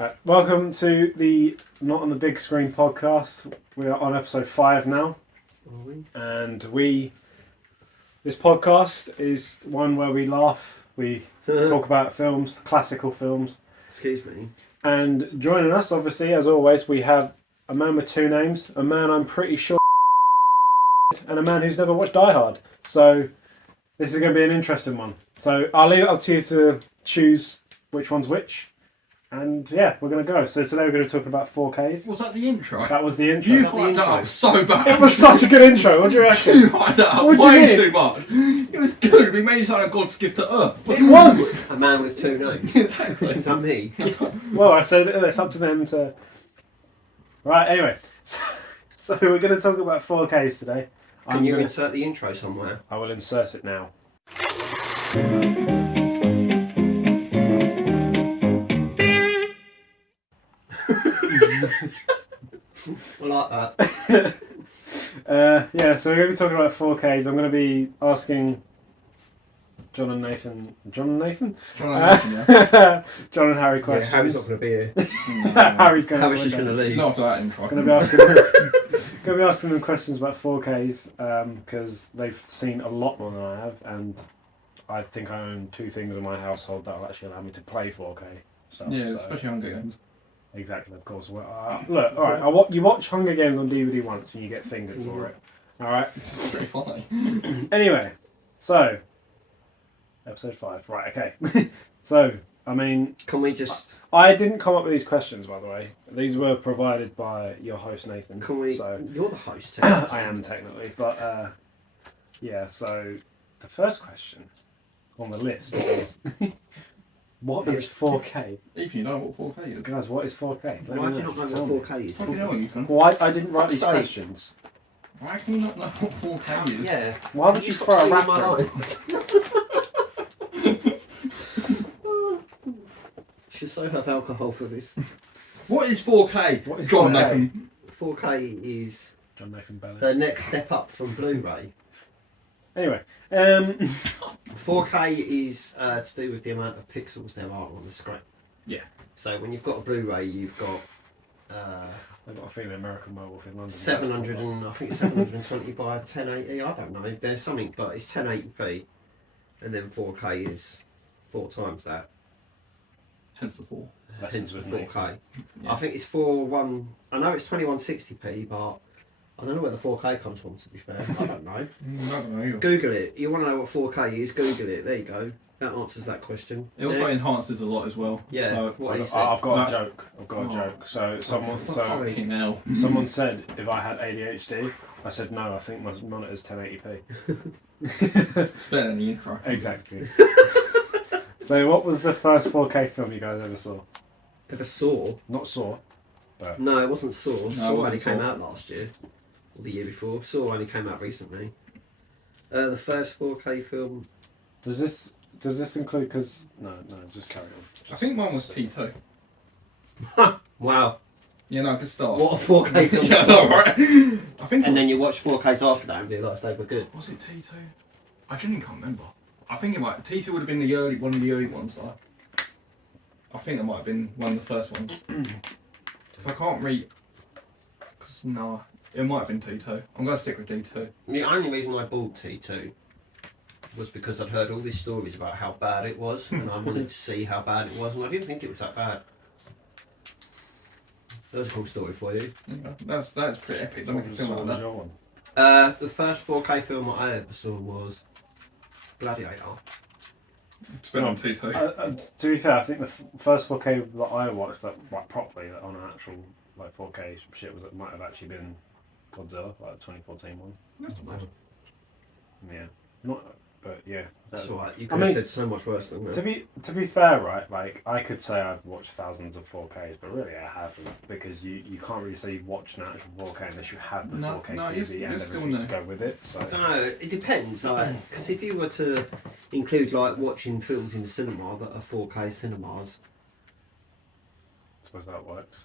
Right, welcome to the Not on the Big Screen podcast. We are on episode 5 now. And this podcast is one where we laugh, we talk about films, classical films. Excuse me. And joining us, obviously, as always, we have a man with two names, a man I'm pretty sure, and a man who's never watched Die Hard. So this is going to be an interesting one. So I'll leave it up to you to choose which one's which. And yeah, we're going to go. So today we're going to talk about 4Ks. Was that the intro? That was the intro. You hyped that up so bad. It was such a good intro. What do you reckon? You hyped that up way too much. It was good. We made it sound like God's gift to Earth. It was. A man with two names. Exactly. Is that me? Well, I said it's up to them to... Right, anyway. So we're going to talk about 4Ks today. Can you insert the intro somewhere? I will insert it now. I like that. Yeah, so we're going to be talking about 4Ks. I'm going to be asking John and Nathan... John and Nathan? Yeah. John and Harry questions. Yeah, Harry's not going to be here. Harry's going Harry's just going to leave. Not after that intro. Going to be asking them questions about 4Ks because they've seen a lot more than I have, and I think I own 2 things in my household that will actually allow me to play 4K stuff. Yeah, so. especially Hunger Games. Exactly, of course. Well, look, alright, you watch Hunger Games on DVD once and you get fingered for it. Alright? It's pretty funny. Anyway, so, episode 5, right, okay. So, I mean... Can we just... I didn't come up with these questions, by the way. These were provided by your host, Nathan. Can we... So, You're the host, technically. I am, technically, but, yeah, so, the first question on the list is... What is 4K? If you know what 4K is. Guys, what is 4K? Why do you not know what 4K is? How do you know, Ethan? Well, I didn't write these questions. Why can you not know what 4K is? Yeah. Why would you throw a rapper? Should so have alcohol for this. What is 4K? What is John 4K? Nathan. 4K is John Nathan Belly. the next step up from Blu-ray. Anyway, 4K is to do with the amount of pixels there are on the screen. Yeah. So when you've got a Blu-ray, you've got I've got a feeling American Werewolf in London. 700 and I think 720 by 1080. I don't know. There's something, but it's 1080p, and then 4K is 4 times that. 10 to 4. Hence the 4K. Yeah. I think it's I know it's 2160p, but I don't know where the 4K comes from. To be fair, I don't know. I don't know either. Google it. You want to know what 4K is? Google it. There you go. That answers that question. It also Next. enhances a lot as well. Yeah. So, What is it? I've got a That's- joke. I've got a joke. So Fucking hell. someone said if I had ADHD, I said no. I think my monitor's 1080p. It's better than the intro. Exactly. So what was the first 4K film you guys ever saw? Ever Saw? Not Saw. No, it wasn't Saw. No, it Saw wasn't only came Saw. out last year, or the year before. Saw only came out recently. The first 4K film. Does this include? Because no, just carry on. I think mine was T2. Wow. Yeah, no, good start. What a 4K film! Yeah, no, right. I think. And then you watch 4Ks after that and realised they were good. Was it T2? I genuinely can't remember. I think it might. T2 would have been one of the early ones. Though. I think that might have been one of the first ones. Because I can't read. Because no, it might have been T2. I'm going to stick with T2. The only reason I bought T2 was because I'd heard all these stories about how bad it was, and I wanted to see how bad it was, and I didn't think it was that bad. That was a cool story for you. Yeah, that's pretty epic. Don't make a film What like was that. your one? The first 4K film that I ever saw was Gladiator. It's been on T2. To be fair, I think the first 4K that I watched that properly on an actual 4K shit might have actually been Godzilla, like the 2014 one. That's not bad. Yeah, not, but yeah. That's that- alright. You could have said so much worse than that. To be fair, right? Like I could say I've watched thousands of 4Ks, but really I haven't because you can't really say you watch an actual 4K unless you have the 4K TV and everything to go with it. So I don't know. It depends. Because if you were to include like watching films in cinema that are 4K cinemas, I suppose that works.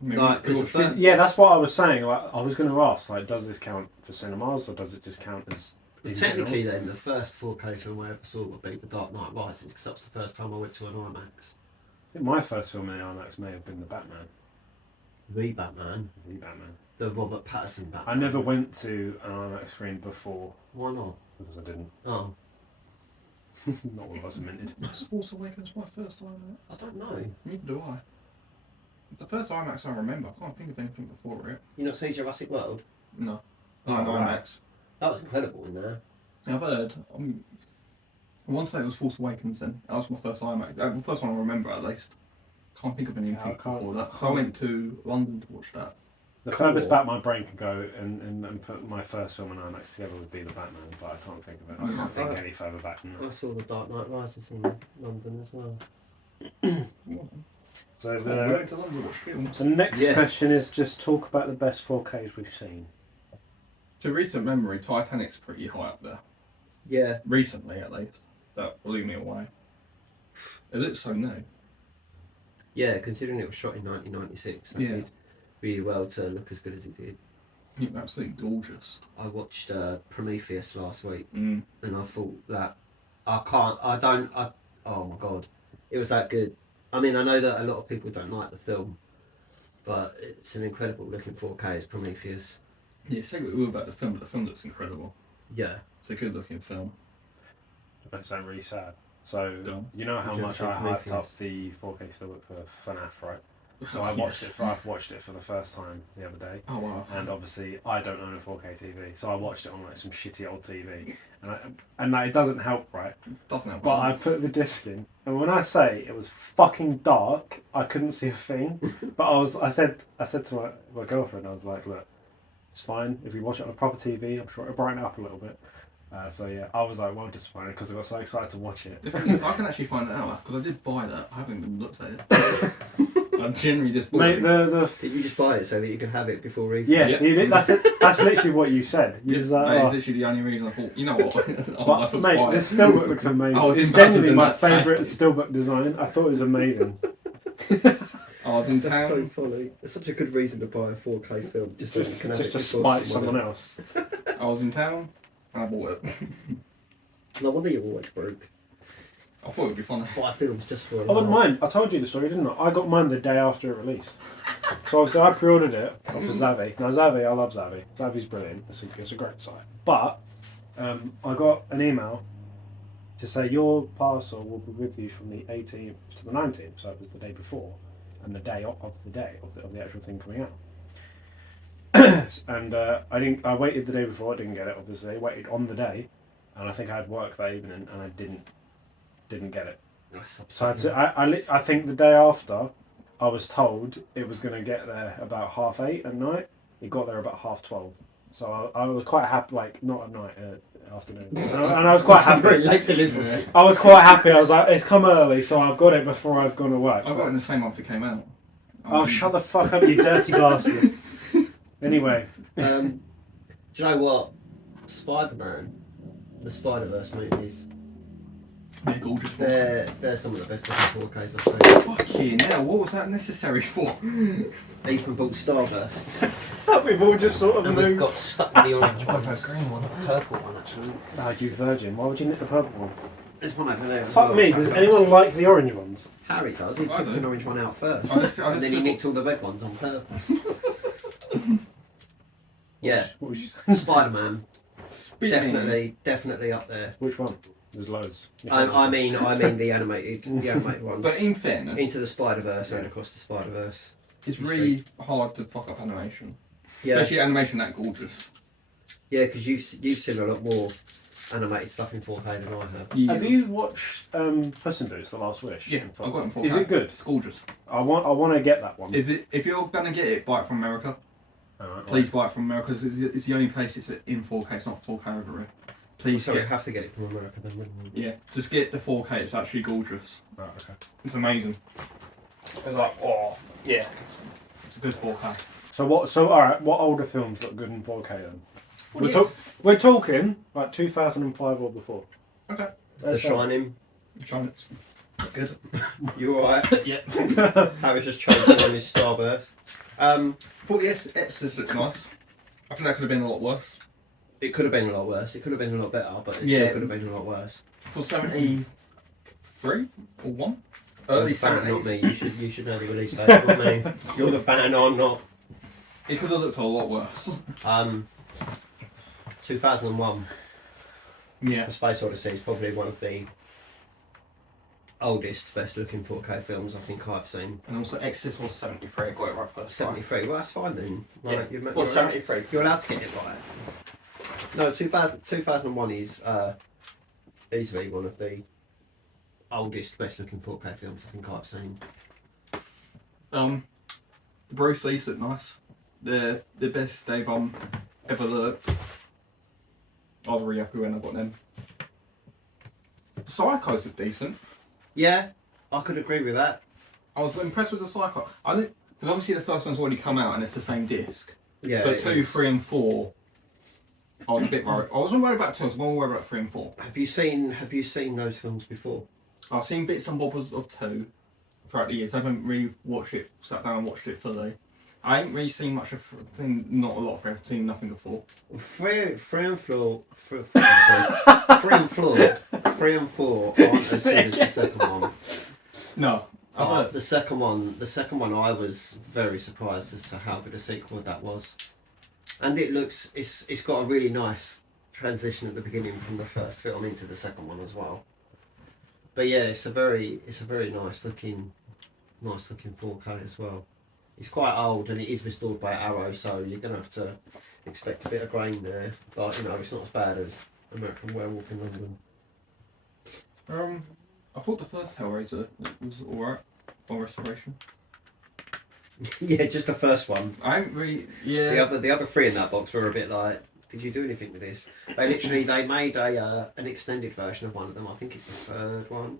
Like, 'cause Yeah, that's what I was saying. Like I was going to ask, like, does this count for cinemas or does it just count as? technically, then the first 4K film I ever saw would be The Dark Knight Rises, because that was the first time I went to an IMAX. think my first film in IMAX may have been The Batman. The Batman. The Batman. The Robert Pattinson Batman. I never went to an IMAX screen before Why not? because I didn't. Oh, Not all of us are minted. Was Force Awakens my first IMAX? I don't know. Neither do I. It's the first IMAX I remember. I can't think of anything before it. You not see Jurassic World? No. Oh, Not right. IMAX. That was incredible in there. I've heard. Once it was Force Awakens then. That was my first IMAX. The first one I remember at least. Can't think of anything Yeah, I can't- before that. I So I can't- went to London to watch that. The Cool. furthest back my brain could go and put my first film in IMAX together would be The Batman, but I can't think of it. I can't think any further back than I that. saw The Dark Knight Rises in London as well. So We the, went to London to watch films. the next Yeah. question is just talk about the best 4Ks we've seen. To recent memory, Titanic's pretty high up there. Yeah. Recently, at least. That blew me away. It looks so new. Yeah, considering it was shot in 1996, it Yeah. did really well to look as good as it did. It's absolutely gorgeous. I watched Prometheus last week, Mm. and I thought that oh my god, it was that good. I mean, I know that a lot of people don't like the film, but it's an incredible looking 4K as Prometheus. Yeah, say what we will about the film, but the film looks incredible. Yeah. It's a good looking film. That sound really sad. So Go on. you know how Did you much ever I see hyped up Prometheus? the 4K still for FNAF, right? So I watched Yes. it. I've watched it for the first time the other day. Oh wow. And obviously, I don't own a 4K TV, so I watched it on like some shitty old TV, and like, it doesn't help, right? Doesn't help. But I put the disc in, and when I say it was fucking dark, I couldn't see a thing. But I said to my girlfriend, I was like, look, it's fine if we watch it on a proper TV. I'm sure it'll brighten it up a little bit. So yeah, I was like well disappointed because I got so excited to watch it. The thing is, I can actually find it out because I did buy that. I haven't even looked at it. I'm generally just bought Mate, it. Did you just buy it so that you can have it before review? yeah, Yeah. you did- that's it. That's literally what you said. You Yeah, was like, that oh. is literally the only reason I thought, you know what? I But, must mate, buy this it. steelbook looks amazing. I was It's invested genuinely in my that favourite tank. steelbook design. I thought it was amazing. I was in That's so town. funny. It's such a good reason to buy a 4K film, just so you Just can have it to before spite someone else. I was in town and I bought it. No wonder you're always broke. I thought it would be fun. Buy films just for a I wouldn't laugh. mind. I told you the story, didn't I? I got mine the day after it released. So obviously I pre-ordered it off of Zavi. Now Zavi, I love Zavi. Zavi's brilliant. It's a great site. But I got an email to say your parcel will be with you from the 18th to the 19th. So it was the day before and the day of the actual thing coming out. And I waited the day before. I didn't get it. Obviously, I waited on the day, and I think I had work that evening, and I didn't get it. That's So upsetting. I think the day after, I was told it was going to get there about 8:30 at night. It got there about 12:30. So I was quite happy, like not at night, afternoon. And I was quite Very happy. late delivery. Yeah. I was quite happy. I was like, it's come early, so I've got it before I've gone to work. I got it in the same month it came out. Oh, shut the fuck up, you dirty bastard. Anyway, Do you know what? Spider-Man, the Spider-Verse movies, They're gorgeous. they're some of the best looking 4Ks I've seen. Fucking hell, what was that necessary for? Ethan bought Starbursts, we've all just sort of and we've moved. got stuck with the orange one. The green one, the purple one actually. Oh, you virgin. Why would you nick the purple one? There's one over there. as Fuck well. me, does anyone like the orange ones? Harry does. He I picked do. an orange one out first, I just and then he thought- nicked all the red ones on purpose. Yeah, What was you Spider-Man, definitely up there. Which one? There's loads. I mean the animated ones. But in fairness, Into the Spider-Verse and across the Spider-Verse. it's really hard to fuck up animation. Yeah, Especially animation that gorgeous. yeah, because you've seen a lot more animated stuff in 4K than I have. Have you watched Puss in Boots: The Last Wish? Yeah, I've got it in 4K. Is it good? It's gorgeous. I want to get that one. Is it? If you're gonna get it, buy it from America. Alright, Please buy it from America. 'Cause it's the only place it's in 4K. It's not 4K over here. Please Sorry, I get. have to get it from America then, wouldn't you? Yeah, just get the 4K. It's actually gorgeous. Right, okay. It's amazing. It's like, oh yeah, it's a good 4K. So all right. What older films look good in 4K then? Well, We're, we're talking like 2005 or before. Okay. The Shining. Trying Good. You alright? Yeah. Harry's just choking on his Starburst. Thought the Exorcist looks nice. I think that could have been a lot worse. It could have been a lot worse. It could have been a lot better, but it Yeah. still could have been a lot worse. For 73 or 1, Early You're the fan, not 70s. me. You should know the release date, not me. You're the fan, I'm not. It could have looked a lot worse. 2001. Yeah. The Space Odyssey is probably one of the oldest, best looking 4K films I think I've seen. And also Exorcist was 73, I got it right first time. 73, well that's fine then. Yeah, Like, for 73. You're allowed to get it right. No, 2001 is easily one of the oldest, best looking 4K films I think I've seen. Bruce Lee's look nice. They're the best they've ever looked. I was really happy when I got them. The Psychos look decent. Yeah, I could agree with that. I was impressed with the Psycho. I didn't, because obviously the first one's already come out and it's the same disc. Yeah, But it 2, is. 3 and 4, I was a bit worried. I wasn't worried about 2, I was more worried about 3 and 4. Have you seen those films before? I've seen bits and bobs of 2 throughout the years. I haven't really sat down and watched it fully. I ain't really seen much of, not a lot of 3, I've seen nothing of 4. Three and four aren't as good as the second one. No. The second one, I was very surprised as to how good a sequel that was, and it's got a really nice transition at the beginning from the first film into the second one as well. But yeah, it's a very nice looking 4K as well. It's quite old and it is restored by Arrow, so you're gonna have to expect a bit of grain there, but you know it's not as bad as American Werewolf in London. I thought the first Hellraiser was alright on restoration. Yeah, just the first one. I ain't really, yeah. The other three in that box were a bit like, did you do anything with this? They made an extended version of one of them. I think it's the third one,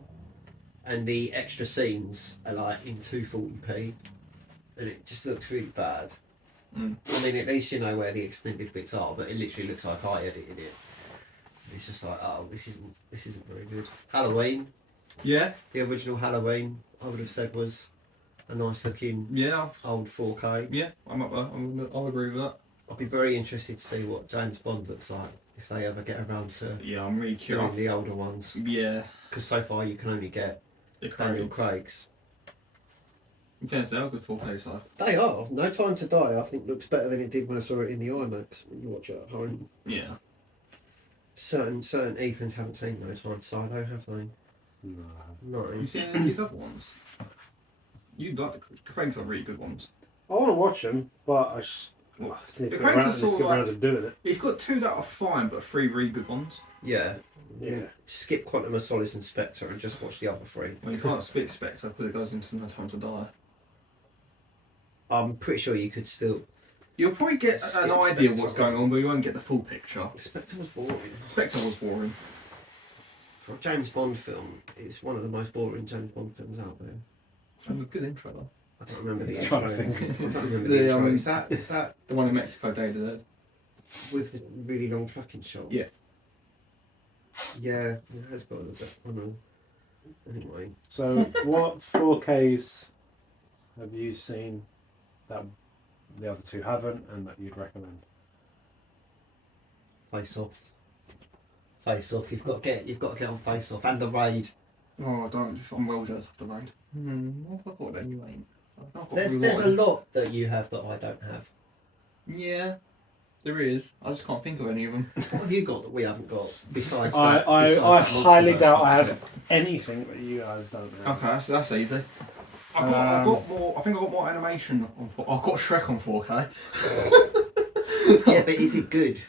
and the extra scenes are like in 240p, and it just looks really bad. Mm. I mean, at least you know where the extended bits are, but it literally looks like I edited it. It's just like, oh, this isn't very good. Halloween, Yeah, the original Halloween, I would have said was a nice looking yeah, old 4K. yeah. I'm up there. I'll agree with that. I'll be very interested to see what James Bond looks like if they ever get around to Yeah, I'm really doing curious. the older ones. Yeah, Because so far you can only get it Daniel Craig's. Craig's. Okay, so they're good 4K so. They are. No Time to Die, I think, looks better than it did when I saw it in the IMAX when you watch it at home. Yeah. Certain Ethans haven't seen No Time to Die, though, have they? No. Have No. you seen any of these other ones? You like Craig's got really good ones. I want to watch them, but I just need to The get Craig's around, are sort of around like- to doing it. He's got 2 that are fine, but 3 really good ones. Yeah. Yeah. Skip Quantum of Solace and Spectre and just watch the other 3. Well, you can't split Spectre because it goes into No Time to Die. I'm pretty sure you could still... You'll probably get Skip an idea of Spectre. what's going on, but you won't get the full picture. Spectre was boring. Spectre was boring. For a James Bond film, it's one of the most boring James Bond films out there. And a good intro though. I don't remember the He's trying intro. to think. I don't remember The, the intro. um, Is that The one in Mexico, Day to Day. with the really long tracking shot? Yeah. Yeah, it has got a bit. I know. Anyway, So, what 4Ks have you seen that the other two haven't, and that you'd recommend? Face Off. Face Off. You've got to get on Face Off and The Raid. Oh, I don't. I'm well jealous of the raid. What have I got then? You ain't. I've got There's a lot that you have that I don't have. Yeah, there is. I just can't think of any of them. What have you got that we haven't got besides I that? besides that highly multiverse doubt I box have anything that you guys don't have. Okay, so that's easy. I've got more. I think I got more animation on. I've got Shrek on 4K. set? Yeah, but is it good?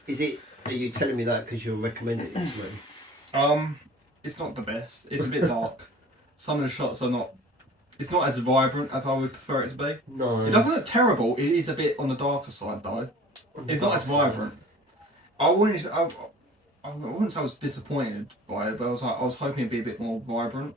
Are you telling me that because you're recommending it to me? It's not the best. It's a bit dark. Some of the shots are not. It's not as vibrant as I would prefer it to be. No. It doesn't look terrible. It is a bit on the darker side though. It's not as vibrant. I wouldn't say I was disappointed by it, but I was hoping it'd be a bit more vibrant.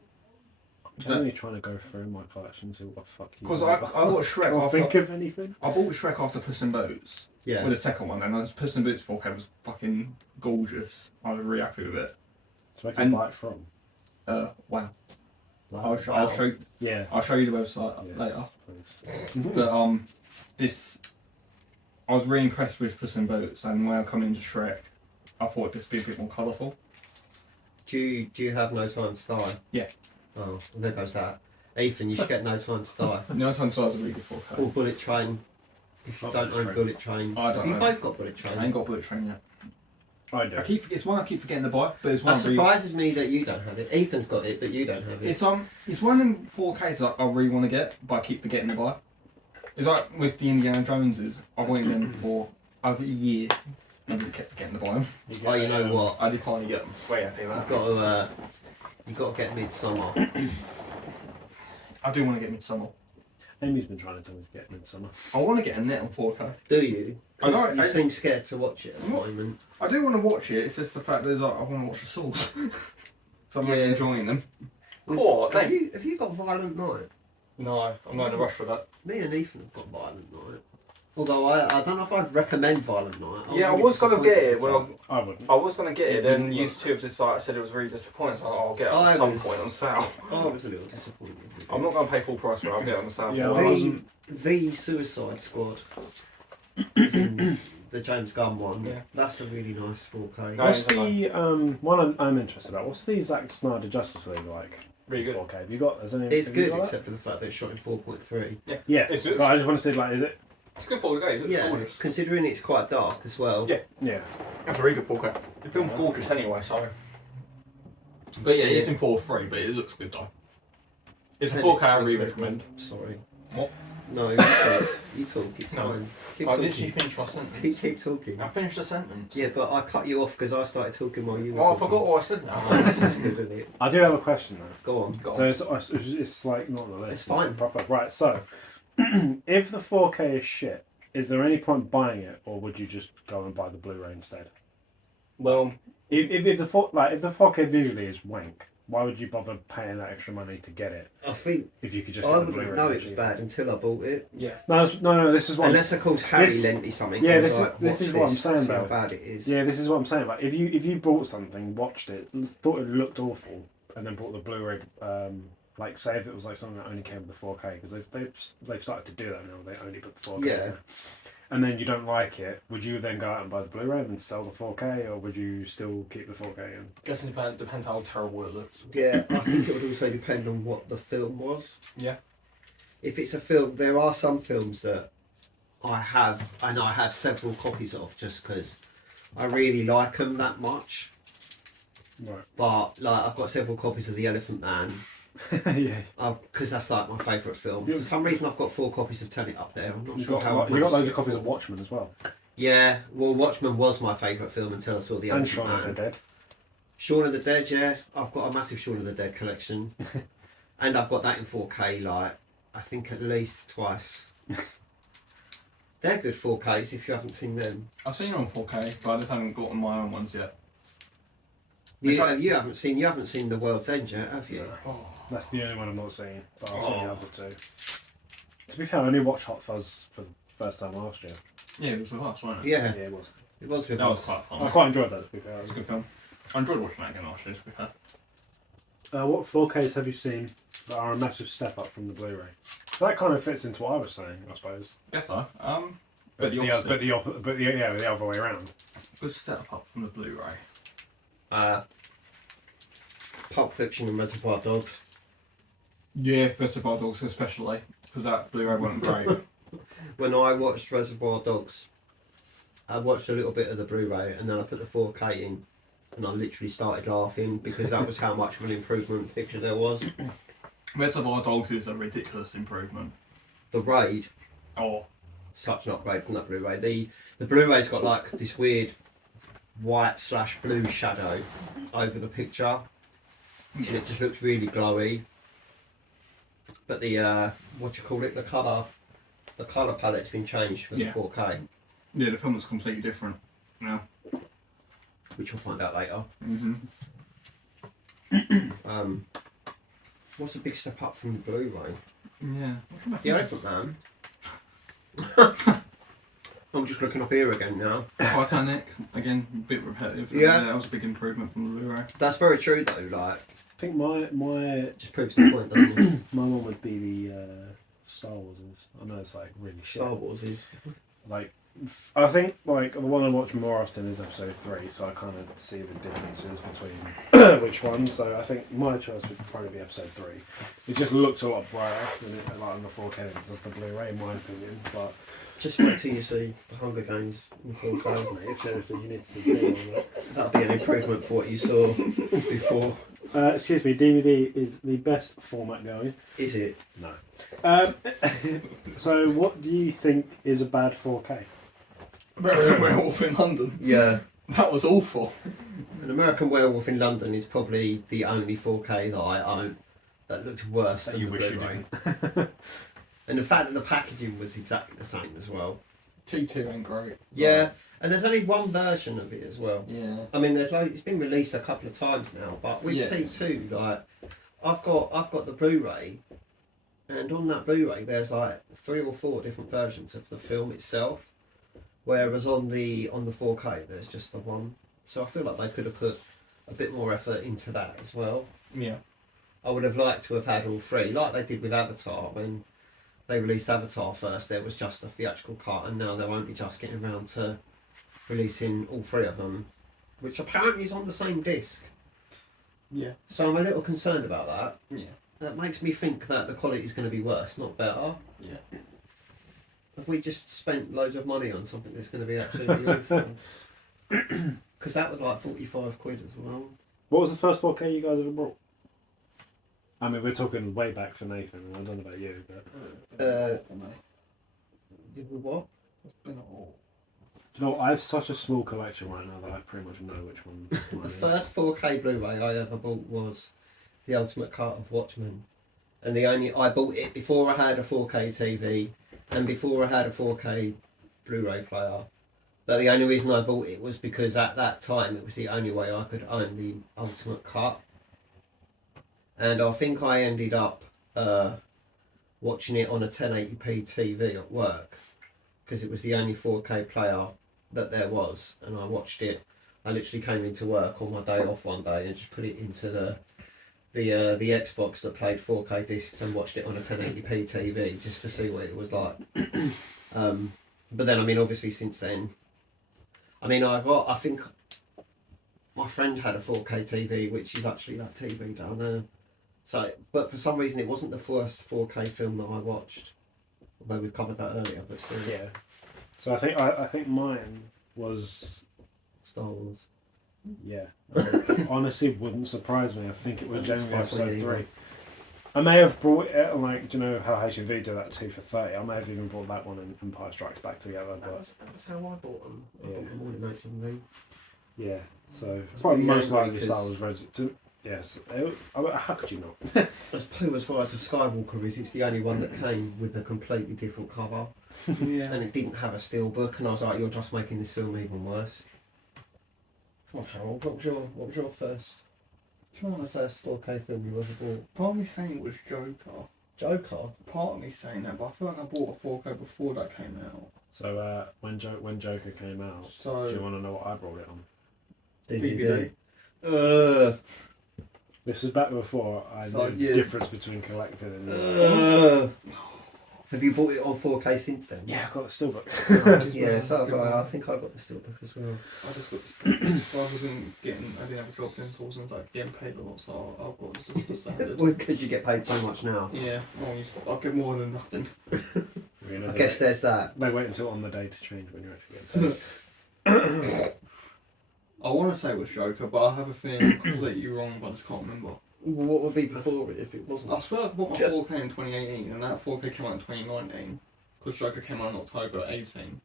I'm only trying to go through my collection and see what the fuck you Because know, I but bought Shrek can't after think of anything. I bought Shrek after Puss in Boots. Yeah. With the second one, and Puss in Boots 4K was fucking gorgeous. I was really happy with it. So I can And- buy it from. Wow. Like, I'll show. Yeah. I'll show you the website Yes, later. please. But this I was really impressed with Puss in Boots, and when I come into Shrek, I thought this would be a bit more colourful. Do you have No Time to Die? Yeah. Oh, well, there goes that. Ethan, you should get No Time to Die. No Time to Die is a really good 4K. Or Bullet Train. If you don't own Bullet Train. I don't Have you know. both got Bullet Train? I ain't got Bullet Train yet. I do. It's one I keep forgetting to buy, but it's one That I really... surprises me that you don't have it. Ethan's got it, but you don't have it. It's one of them 4Ks that I really want to get, but I keep forgetting to buy. It's like with the Indiana Joneses. I wanted them for over a year. I just kept forgetting to buy them. Oh, you know what? I did finally get them. Way happy about You've got to get Midsummer. I do want to get Midsummer. Amy's been trying to tell me to get Midsummer. I want to get a net on 4K. Do you? I know, You I- seem scared to watch it at the moment. I do want to watch it. It's just the fact that I want to watch the source. So I'm really Yeah. enjoying them. Have you got Violent Night? No, I'm not in a rush for that. Me and Ethan have got Violent Night. Although I don't know if I'd recommend Violent Night. Yeah, I really was gonna get it. disappointed Well, with I wouldn't. I was gonna get it. Then YouTube just like said it was really disappointing. So I'll get it at some point on sale. it. I was a little disappointed. with I'm it. not gonna pay full price for it. I'll get it on the sale. Yeah, for I it. wasn't- The Suicide Squad. The James Gunn one. Yeah. That's a really nice 4K. No, What's it's the one I'm interested about? What's the Zack Snyder Justice League like? Really good. 4K. Have you got? Has any? It's have you good got that? except for the fact that it's shot in 4.3. Yeah, It's good. but I just want to see like, is it? It's good 4K. It's Yeah, gorgeous. considering it's quite dark as well. Yeah. Yeah. That's a really good 4K. The film's gorgeous anyway, so. But yeah, it's in 4.3, but it looks good though. It's a 4K I really recommend. Sorry. What? No, you talk. It's No. fine. Keep I talking. literally finished my sentence. Keep talking. I finished the sentence. Yeah, but I cut you off because I started talking while you were Oh, I talking. forgot what I said now. Oh, that's just good, isn't it? I do have a question though. Go on. Go on. So it's like not on the list. It's fine. Proper. Right. So, if the 4K is shit, is there any point buying it, or would you just go and buy the Blu-ray instead? Well, If the 4K visually is wank, why would you bother paying that extra money to get it I think if you could just? I get the wouldn't Blu-ray know it version? was bad until I bought it. yeah. No. This is what. Unless, of course, Harry this- lent me something. Yeah, I was this is- like, this "Watch is what I'm this, saying see how about it." bad it is. Yeah, this is what I'm saying. Like, if you bought something, watched it, thought it looked awful, and then bought the Blu-ray, like say if it was like something that only came with the 4K, because they've started to do that now. They only put the 4K. Yeah. in. And then you don't like it, would you then go out and buy the Blu-ray and then sell the 4K, or would you still keep the 4K in? Guessing it depends how terrible it looks. Yeah, I think it would also depend on what the film was. Yeah. If it's a film, there are some films that I have, and I have several copies of just because I really like them that much. Right. But like, I've got several copies of The Elephant Man Yeah. because that's like my favourite film. You- For some reason, I've got 4 copies of Tenet up there. I'm not You sure got, how. I've you got managed loads to of copies get of 4. Watchmen as well. Yeah, well, Watchmen was my favourite film until I saw The And Elephant Shaun of Man. the Dead. Shaun of the Dead, yeah. I've got a massive Shaun of the Dead collection. And I've got that in 4K, like, I think at least twice. They're good 4Ks if you haven't seen them. I've seen them on 4K, but I just haven't gotten my own ones yet. You haven't seen The World's End yet, have you? Oh. That's the only one I'm not seeing, but I've seen the other two. To be fair, I only watched Hot Fuzz for the first time last year. Yeah, it was with us, wasn't it? Yeah, Yeah, it was. it was with That was us. quite fun. I quite enjoyed that, to be fair. It was a good film. I enjoyed watching that again last year, to be fair. What 4Ks have you seen that are a massive step up from the Blu-ray? That kind of fits into what I was saying, I suppose. Guess so. But the the opposite. the other way around. Good step up from the Blu-ray. Pulp Fiction and Reservoir Dogs. Yeah, Festival Dogs especially, because that Blu-ray wasn't great. When I watched Reservoir Dogs, I watched a little bit of the Blu-ray and then I put the 4K in and I literally started laughing because that was how much of an improvement picture there was. Reservoir Dogs is a ridiculous improvement. The Raid, Oh, such an upgrade from that Blu-ray. The Blu-ray's got like this weird white/blue shadow over the picture and yeah. it just looks really glowy. But the the colour palette's been changed for the Yeah. 4K, Yeah, the film was completely different now. which we'll find out later. Mm-hmm. What's a big step up from the Blu-ray? Yeah. The Elephant Man. I'm just looking up here again now. Titanic, again, a bit repetitive. Yeah. That was a big improvement from the Blu-ray. That's very true though. Like, I think my just proves the point, doesn't it? my one would be the Star Wars. I know it's like really shit. Star Wars is. Like I think like the one I watch more often is episode 3, so I kind of see the differences between which one. So I think my choice would probably be episode 3. It just looks a lot brighter than it, like on the 4K than it does the Blu-ray, in my opinion. But Just wait till you see the Hunger Games in 4K. mate, it's anything you need to do on that. That'll be an improvement for what you saw before. Excuse me, DVD is the best format going. Is it? No. So what do you think is a bad 4K? American Werewolf in London. Yeah. That was awful. An American Werewolf in London is probably the only 4K that I own that looked worse That than you the wish you Blu-ray. And the fact that the packaging was exactly the same as well. T2 ain't great. Yeah, and there's only one version of it as well. Yeah. I mean, it's been released a couple of times now, but with Yeah. T2, like, I've got the Blu-ray, and on that Blu-ray there's like 3 or 4 different versions of the film itself, whereas on the 4K there's just the one. So I feel like they could have put a bit more effort into that as well. Yeah. I would have liked to have had all 3, like they did with Avatar when they released Avatar first. There was just a theatrical cut, and now they're only just getting around to releasing all 3 of them, which apparently is on the same disc. Yeah. So I'm a little concerned about that. Yeah. That makes me think that the quality is going to be worse, not better. Yeah. Have we just spent loads of money on something that's going to be absolutely awful? Because that was like 45 quid as well. What was the first 4K you guys ever brought? I mean, we're talking way back for Nathan, and I don't know about you, but... For me. Did we what? It's been all. Do you know, I have such a small collection right now that I pretty much know which one mine The is. first 4K Blu-ray I ever bought was the Ultimate Cut of Watchmen. And I bought it before I had a 4K TV and before I had a 4K Blu-ray player. But the only reason I bought it was because at that time it was the only way I could own the Ultimate Cut. And I think I ended up watching it on a 1080p TV at work because it was the only 4K player that there was, and I watched it. I literally came into work on my day off one day and just put it into the Xbox that played 4K discs and watched it on a 1080p TV just to see what it was like. But then, I mean, obviously since then, I mean, I think my friend had a 4K TV, which is actually that TV down there. So, but for some reason it wasn't the first 4K film that I watched, although we've covered that earlier, but still. Yeah. So I think mine was... Star Wars. Yeah. Honestly, wouldn't surprise me. I think it was Wouldn't generally surprise me episode either. 3. I may have brought it, like, do you know how HMV do that 2 for 30? I may have even brought that one and Empire Strikes Back together. That But was how I bought them. I Yeah. bought them all in HMV. yeah, so It's probably really most likely angry Star 'cause- Wars Red. Yes. How could you not? As poo as Rise of Skywalker is, it's the only one that came with a completely different cover. Yeah. And it didn't have a steel book, and I was like, you're just making this film even worse. Come on, Harold, what was your first Come on, the first 4K film you ever bought? part of me saying it was Joker. Joker? Part of me saying that, but I feel like I bought a 4K before that came out. So when Joker came out, So do you want to know what I brought it on? DVD. This was back before I So, knew yeah. the difference between collecting and... Have you bought it on 4K since then? yeah, I got the steelbook. Yeah, so I think I got the steel book as well. I just got the I wasn't getting, I didn't have a job then, so I wasn't like getting paid a lot, so I've got just the standard. Well, because you get paid so much now. Yeah, I'll get more than nothing. I guess there's that. They wait until on the day to change when you're actually getting paid. I want to say it was Joker, but I have a feeling I'm completely wrong, but I just can't remember. What would be before it if it wasn't? I swear I bought my 4K in 2018, and that 4K came out in 2019, because Joker came out in October 18.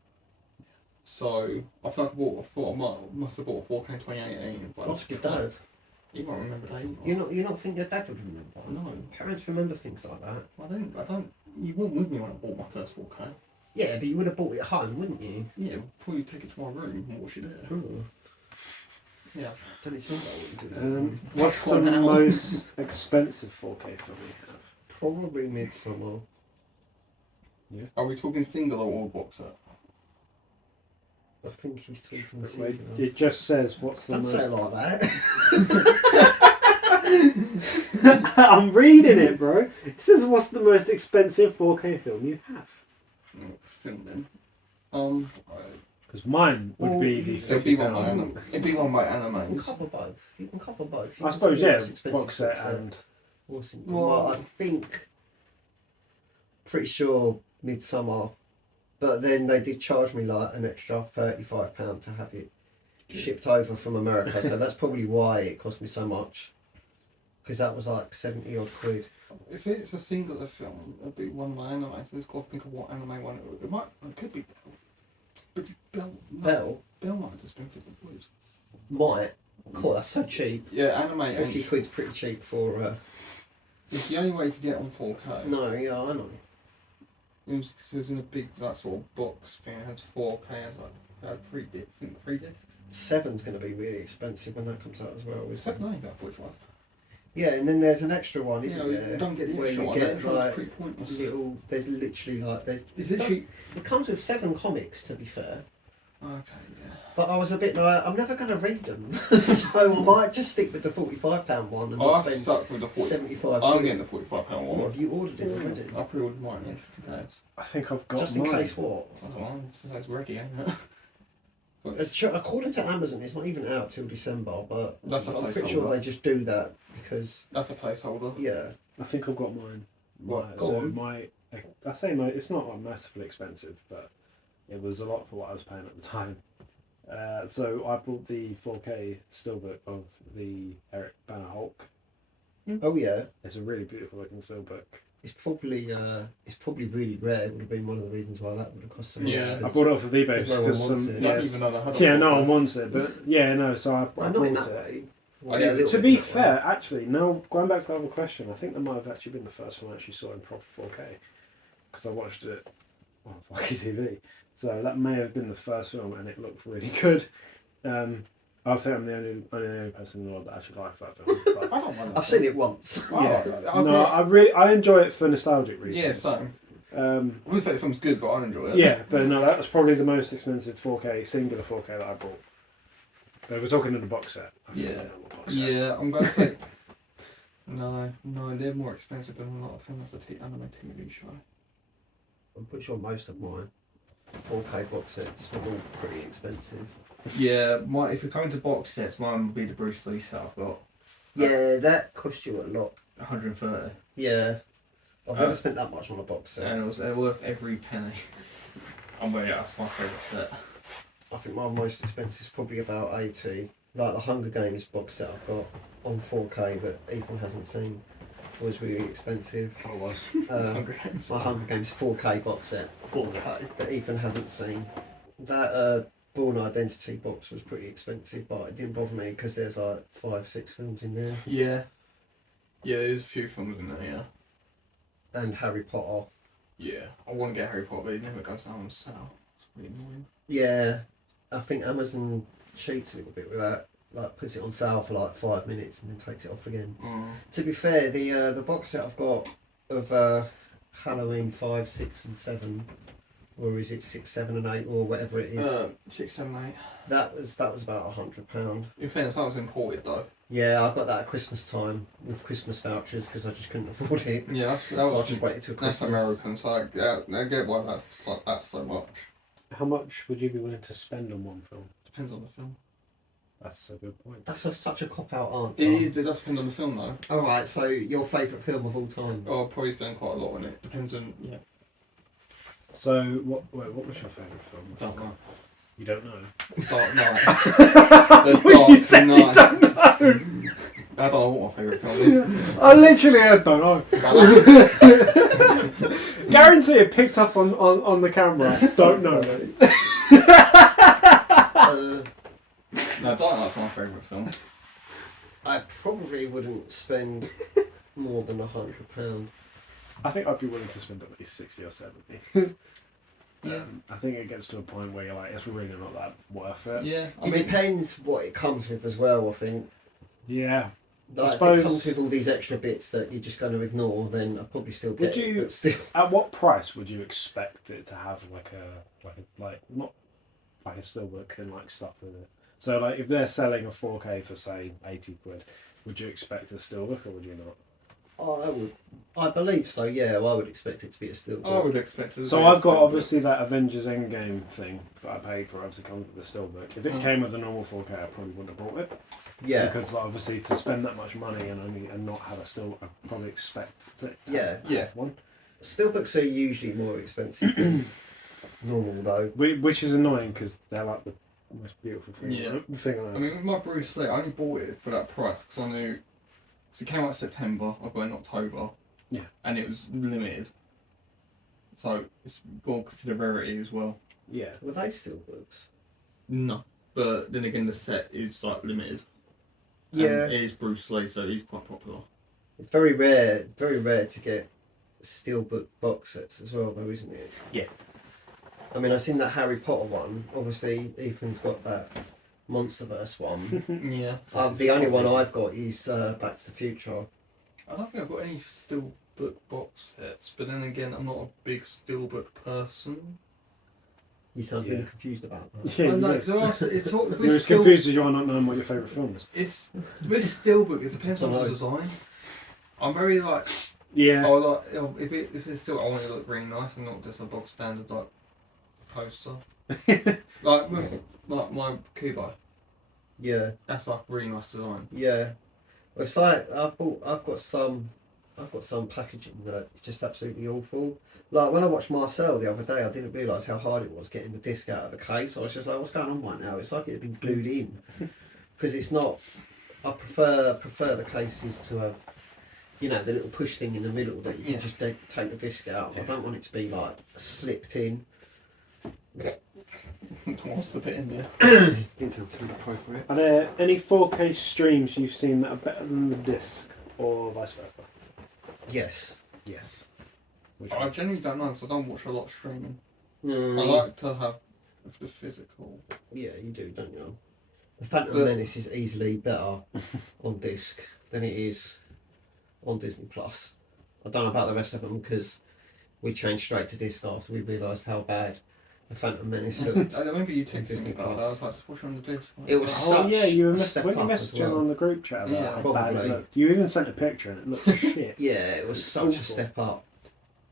So I feel like I must have bought a 4K in 2018. But Ask your dad. He won't remember that either. You not think your dad would remember? No. Parents remember things like that. I don't. You weren't with me when I bought my first 4K. Yeah, but you would have bought it at home, wouldn't you? Yeah, probably take it to my room and watch it there. Ooh. Yeah. Don't it sound like what you do? What's the One hour. most expensive 4K film you have? Probably Midsummer. Are we talking single or box set? I think he's talking Wait, singular. it just says what's the Don't most... say it like that. I'm reading it, bro. It says what's the most expensive 4K film you have. Film then. Because mine would be the It'd be one £50. by anime. It'd be one by You can animes. cover both. You can cover both. I suppose, yeah, box set and... Well, I think... Pretty sure Midsummer. But then they did charge me like an extra £35 to have it shipped over from America. So that's probably why it cost me so much. Because that was like 70 odd quid. If it's a singular film, it'd be one by anime. So just got to think of what anime one it would. It could be Bell. But Bell. No, Bell? Bell might have just been 50 quid. Might. Cool, that's so cheap. Yeah, anime. 50 quid's pretty cheap for... It's the only way you could get it on 4K. No, yeah, I know. It was in a big that sort of box thing. It had 4K. It had 3 discs. 7's going to be really expensive when that comes out as well. Isn't it? 7 only about 45. Yeah, and then there's an extra one, isn't You there? don't get the where extra you one. get That extra one's like pretty pointless. little. There's literally like there's. Is it cheap? It comes with 7 comics, to be fair. Okay, yeah. But I was a bit like, I'm never going to read them, so I might just stick with the £45 one and not I've spend stuck with the 75. I'm getting the £45 What, one. have you ordered it already? I pre-ordered mine in just in case. I think I've got Just mine. in case what? I don't know, since it's ready, ain't it? But According to Amazon, it's not even out till December, but That's a I'm pretty sure placeholder. they just do that because, that's a placeholder. yeah. I think I've got mine. What? Go on. I say my, it's not like massively expensive, but it was a lot for what I was paying at the time. So I bought the 4K steelbook of the Eric Banner Hulk. Oh yeah. It's a really beautiful looking steelbook. It's probably really rare. It would have been one of the reasons why that would have cost so much. Yeah. I bought it off of eBay Because no one because wants some it. Not yes. even though I had Yeah, a no Hulk. one wants it, but yeah, no. So I Well, not bought in it. that way. Well, Yeah, a yeah, little To bit be in that way. fair, actually, no. Going back to the other question, I think that might have actually been the first one I actually saw in proper 4K because I watched it on 4K TV. So that may have been the first film, and it looked really good. I think I'm the only person in the world that actually likes that film. But, I don't mind that I've seen it once. film. I enjoy it for nostalgic reasons. Yeah, same. I Um, wouldn't say the film's good, but I enjoy it. yeah, but no, that was probably the most expensive 4K singular 4K that I bought. We're talking in the box set. I Yeah. forget what box set. Yeah, I'm going to say... No, they're more expensive than a lot of films as a anime TV show. I'm pretty sure most of mine 4K box sets were all pretty expensive. Yeah, if you're coming to box sets, mine would be the Bruce Lee set I've got. Yeah, that cost you a lot. 130. Yeah. I've never spent that much on a box set. And it was worth every penny. That's my favourite set. I think my most expensive is probably about 80. Like the Hunger Games box set I've got on 4K that Ethan hasn't seen was really expensive. What was? Hunger Games. My Hunger Games 4K box set 4K. that Ethan hasn't seen. That Born Identity box was pretty expensive, but it didn't bother me because there's like 5-6 films in there. Yeah. Yeah, there's a few films in there, yeah. And Harry Potter. Yeah. I want to get Harry Potter, but it never goes down on sale. It's really annoying. Yeah, I think Amazon cheats a little bit with that. Like puts it on sale for like 5 minutes and then takes it off again. To be fair, the box set I've got of Halloween 5, 6 and 7, or is it 6, 7 and 8 or whatever it is? 6, 7, 8. That was about £100. In fairness, that was imported though. Yeah, I got that at Christmas time with Christmas vouchers because I just couldn't afford it. Yeah, that So I was just waited till that's Christmas. American, so I get why that's so much. How much would you be willing to spend on one film? Depends on the film. That's a good point. That's such a cop-out answer. It does depend on the film though. Alright, so your favourite film of all time? Oh, I'll probably spend quite a lot on it. Depends on, yeah. So, what was your favourite film? Don't know. You don't know? Dark Knight. The Dark You said you Knight. don't know! I don't know what my favourite film is. I literally don't know. Guarantee it picked up on the camera. I don't know. No, Dark Knight's my favourite film. I probably wouldn't spend more than £100. I think I'd be willing to spend at least 60 or 70. Yeah. I think it gets to a point where you're like, it's really not that worth it. Yeah, It depends what it comes with as well, I think. Yeah. Like, suppose- if it comes with all these extra bits that you're just going to ignore, then I'd probably still get Would you- it. But still, At what price would you expect it to have like not like a steelbook and like stuff with it? So if they're selling a 4K for say 80 quid, would you expect a steelbook or would you not? I believe so. Yeah, I would expect it to be a steelbook. I would expect it. So I've got obviously that Avengers Endgame thing that I paid for. Obviously comes with the steelbook. If it came with a normal 4K, I probably wouldn't have bought it. Yeah. Because obviously to spend that much money and not have a still, I probably expect to Yeah. have one. Steelbooks are usually more expensive than normal, though. Which is annoying because they're like the most beautiful thing. Yeah. Thing on earth. I mean, with my Bruce Lee, I only bought it for that price because I knew. So it came out in September. I got it in October. Yeah. And it was limited. So it's got to consider rarity as well. Yeah. Were they steelbooks? No. But then again, the set is like limited. Yeah. And it is Bruce Lee, so he's quite popular. It's very rare to get steelbook box sets as well, though, isn't it? Yeah. I mean, I've seen that Harry Potter one. Obviously, Ethan's got that Monsterverse one. Yeah. The only one I've got is Back to the Future. I don't think I've got any steelbook box sets, but then again, I'm not a big steelbook person. You sound really confused about that. Yeah, I know, you because it's all, You're as confused as you are not knowing what your favourite film is. It's with steelbook. It depends on the design. I'm very like. Yeah. Oh, like if it's still, I want it to look really nice and not just a bog standard like poster. like with like my Kubo. Yeah. That's like really nice design. Yeah. Well, it's like I've got some packaging that's just absolutely awful. Like when I watched Marcel the other day, I didn't realise how hard it was getting the disc out of the case. I was just like, what's going on right now? It's like it had been glued in. Because it's not. I prefer the cases to have, you know, the little push thing in the middle that you can just take the disc out. I don't want it to be like slipped in. What's the bit in there? Didn't sound too appropriate. Are there any 4K streams you've seen that are better than the disc, or vice versa? Yes. Yes. I generally don't know because I don't watch a lot of streaming. I Mm, like to have the physical. yeah, you do, don't you? The Phantom Menace is easily better on disc than it is on Disney Plus. I don't know about the rest of them because we changed straight to disc after we realised how bad the Phantom Menace looked. I remember you texted Disney me about that. I was like, just watch it on the disc. It was Oh such yeah, you a were step when you up as messaged well. on the group chat about Yeah, how bad it probably. looked. You even sent a picture and it looked shit. Yeah, it was such a Awful. step up.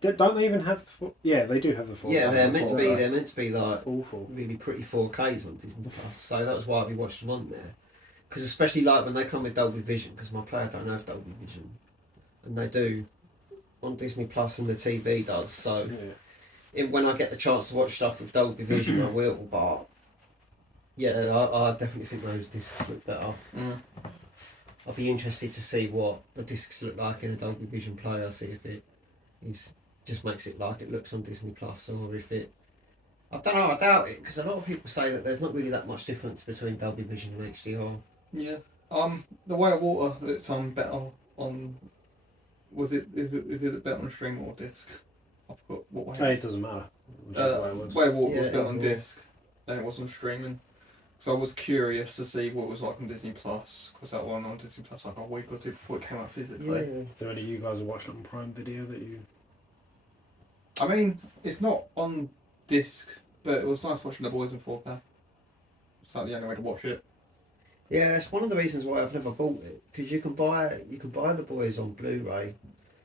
Don't they even have the yeah, they do have the 4K. Yeah, they're meant to be. Right. They're meant to be like Awful. really pretty 4Ks on Disney Plus. So that was why we watched them on there. Because especially like when they come with Dolby Vision, because my player don't have Dolby Vision, and they do on Disney Plus and the TV does. So when I get the chance to watch stuff with Dolby Vision, I will. But yeah, I definitely think those discs look better. Mm. I'll be interested to see what the discs look like in a Dolby Vision player. See if it just makes it like it looks on Disney Plus, or if it. I don't know. I doubt it because a lot of people say that there's not really that much difference between Dolby Vision and HDR. Yeah. The Way of Water looked better on. Was it? Is it better on stream or disc? I forgot what way. Hey, it doesn't matter. Whichever way it was. Way of Water was Yeah, better on overall. disc than it was on streaming. So I was curious to see what it was like on Disney Plus because that one on Disney Plus like a week or two before it came out physically. Yeah. So any of you guys are watching it on Prime Video that you? I mean, it's not on disc, but it was nice watching The Boys in 4K. It's like the only way to watch it. Yeah, it's one of the reasons why I've never bought it because you can buy The Boys on Blu-ray,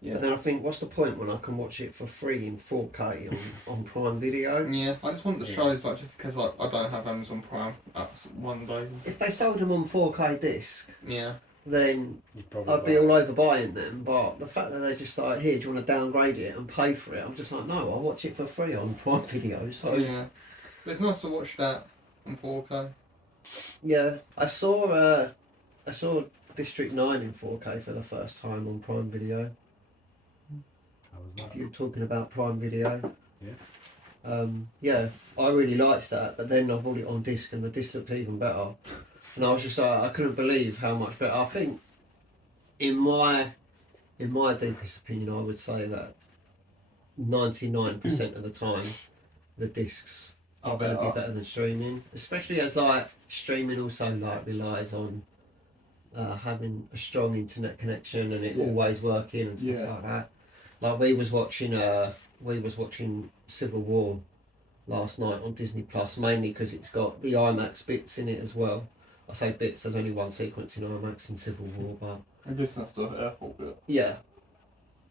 Yeah. but then I think what's the point when I can watch it for free in 4K on Prime Video? Yeah, I just want the shows like just because like I don't have Amazon Prime. That's one day. If they sold them on 4K disc, Yeah. then You'd probably I'd be buy it. all over buying them. But the fact that they're just like, here, do you want to downgrade it and pay for it? I'm just like, no, I'll watch it for free on Prime Video. So Yeah. But it's nice to watch that on 4K. yeah, I saw District 9 in 4K for the first time on Prime Video. How was If that? you were talking about Prime Video. Yeah. Yeah, I really liked that, but then I bought it on disc and the disc looked even better. And I was just like, I couldn't believe how much better. I think, in my deepest opinion, I would say that 99% of the time, the discs are going to be better than streaming. Especially as like streaming also like relies on having a strong internet connection and it always working and stuff like that. Like we was watching Civil War last night on Disney Plus, mainly because it's got the IMAX bits in it as well. I say bits, there's only one sequence in IMAX in Civil War, but I guess that's the airport bit. yeah.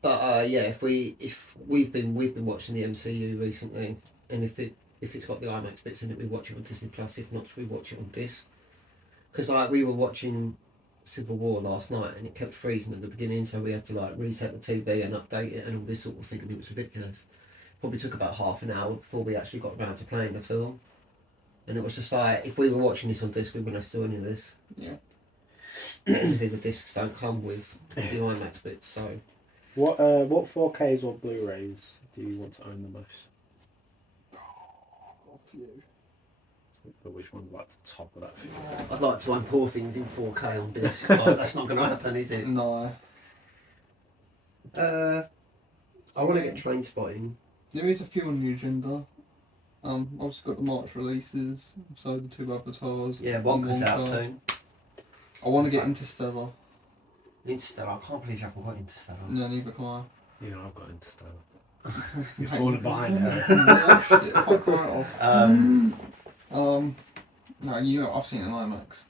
But yeah, if we've been watching the MCU recently, and if it's got the IMAX bits in it, we watch it on Disney Plus. If not, we watch it on disc. Because like we were watching Civil War last night, and it kept freezing at the beginning, so we had to like reset the TV and update it and all this sort of thing, and it was ridiculous. Probably took about half an hour before we actually got around to playing the film. And it was just like, if we were watching this on disc, we wouldn't have to do any of this. Yeah. Obviously, the discs don't come with the IMAX bits, so. What 4Ks or Blu-rays do you want to own the most? Got a few. But which one's like the top of that few? I'd like to import things in 4K on disc, but that's not going to happen, is it? No. I want to get Train Spotting. There is a few on the agenda. Obviously got the March releases, so the 2 Avatars. Yeah, Wonka's out soon. I want to get Interstellar. Interstellar, I can't believe you haven't got Interstellar. No, neither can I. You know, I've got Interstellar. You're falling behind, Harry. Yeah, shit, fuck right off. No, you know, I've seen it in IMAX.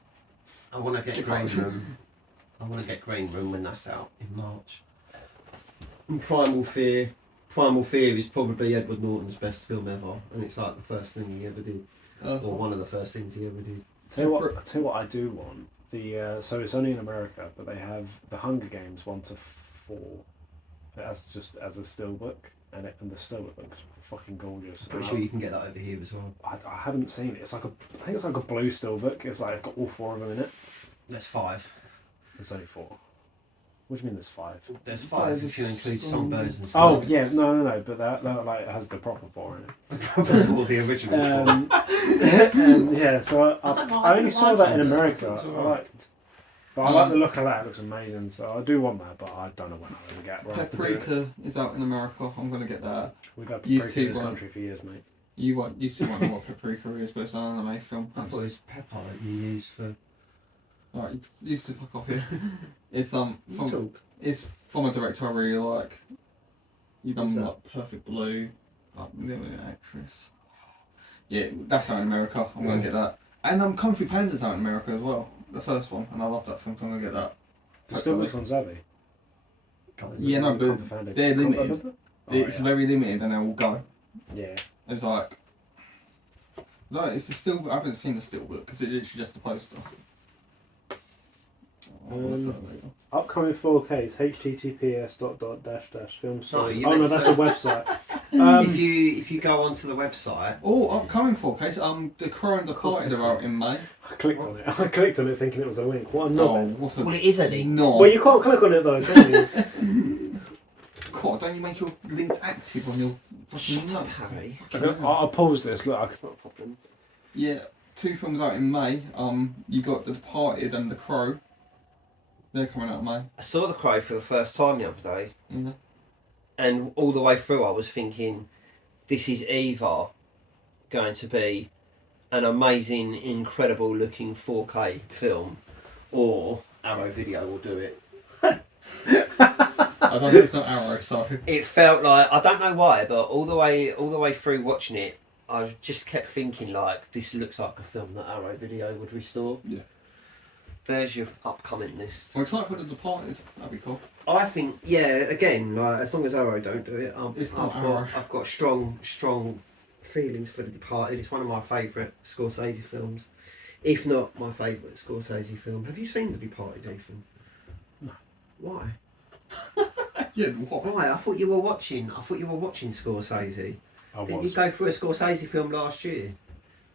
I want to get Get Green fucked. Room. I want to get Green Room when that's out in March. And Primal Fear. Primal Fear is probably Edward Norton's best film ever, and it's like the first thing he ever did, or one of the first things he ever did. Tell you what I do want. So it's only in America, but they have the Hunger Games 1 to 4 as a steelbook, and the steelbook looks fucking gorgeous. Pretty sure you can get that over here as well. I haven't seen it. I think it's like a blue steelbook. It's like got all 4 of them in it. There's 5. There's only 4. What do you mean there's 5? There's 5 if you include songbirds and Oh snakes. yeah, no, but that like has the proper 4 in it. Before the original 4. Yeah, so I only saw that in America. I like the look of that. It looks amazing. So I do want that, but I don't know when I'm gonna get. Paprika is out in America. I'm gonna get that. We've had Used Paprika in to this want- country for years, mate. You still won't know what Paprika is, but it's an anime film. I thought it was pepper that you use for... Alright, you used to fuck off here. It's Talk. it's from a director I really like. You've done Who's that? like Perfect Blue, like the actress. Yeah, that's out in America. I'm gonna get that. And Kung Fu Panda's out in America as well. The first one, and I love that film, so I'm gonna get that. The steelbook's on Zavi. Yeah, no, but they're limited. It's very limited, and they will go. Yeah. It's like, no, it's the still. I haven't seen the steelbook because it's literally just the poster. Upcoming 4Ks, https://filmsite. No, Oh no, that's a website. If you go onto the website... Oh, upcoming 4Ks. The Crow and the Party are out in May. I clicked on it thinking it was a link. What a Oh, knobhead. what's a Well, it is a link. no? Well, you can't click on it though, can you? God, don't you make your links active on your fucking Shut up, notes? Harry. I'll pause this. Look, it's not a problem. Yeah, 2 films out in May. You got The Departed and The Crow. They're coming out in May. I saw The Crow for the first time the other day, Mm-hmm. and all the way through I was thinking, this is either going to be an amazing, incredible looking 4K film, or Arrow Video will do it. I don't think it's not Arrow, so. It felt like, I don't know why, but all the way through watching it, I just kept thinking like, this looks like a film that Arrow Video would restore. Yeah. There's your upcoming list. I'm excited for The Departed. That'd be cool. I think, yeah, again, like, as long as Arrow don't do it, It's not Arrow. I've got strong feelings for The Departed. It's one of my favourite Scorsese films, if not my favourite Scorsese film. Have you seen The Departed, Ethan? No. Why? Yeah, what? Why? I thought you were watching Scorsese. I Didn't you was. go through a Scorsese film last year?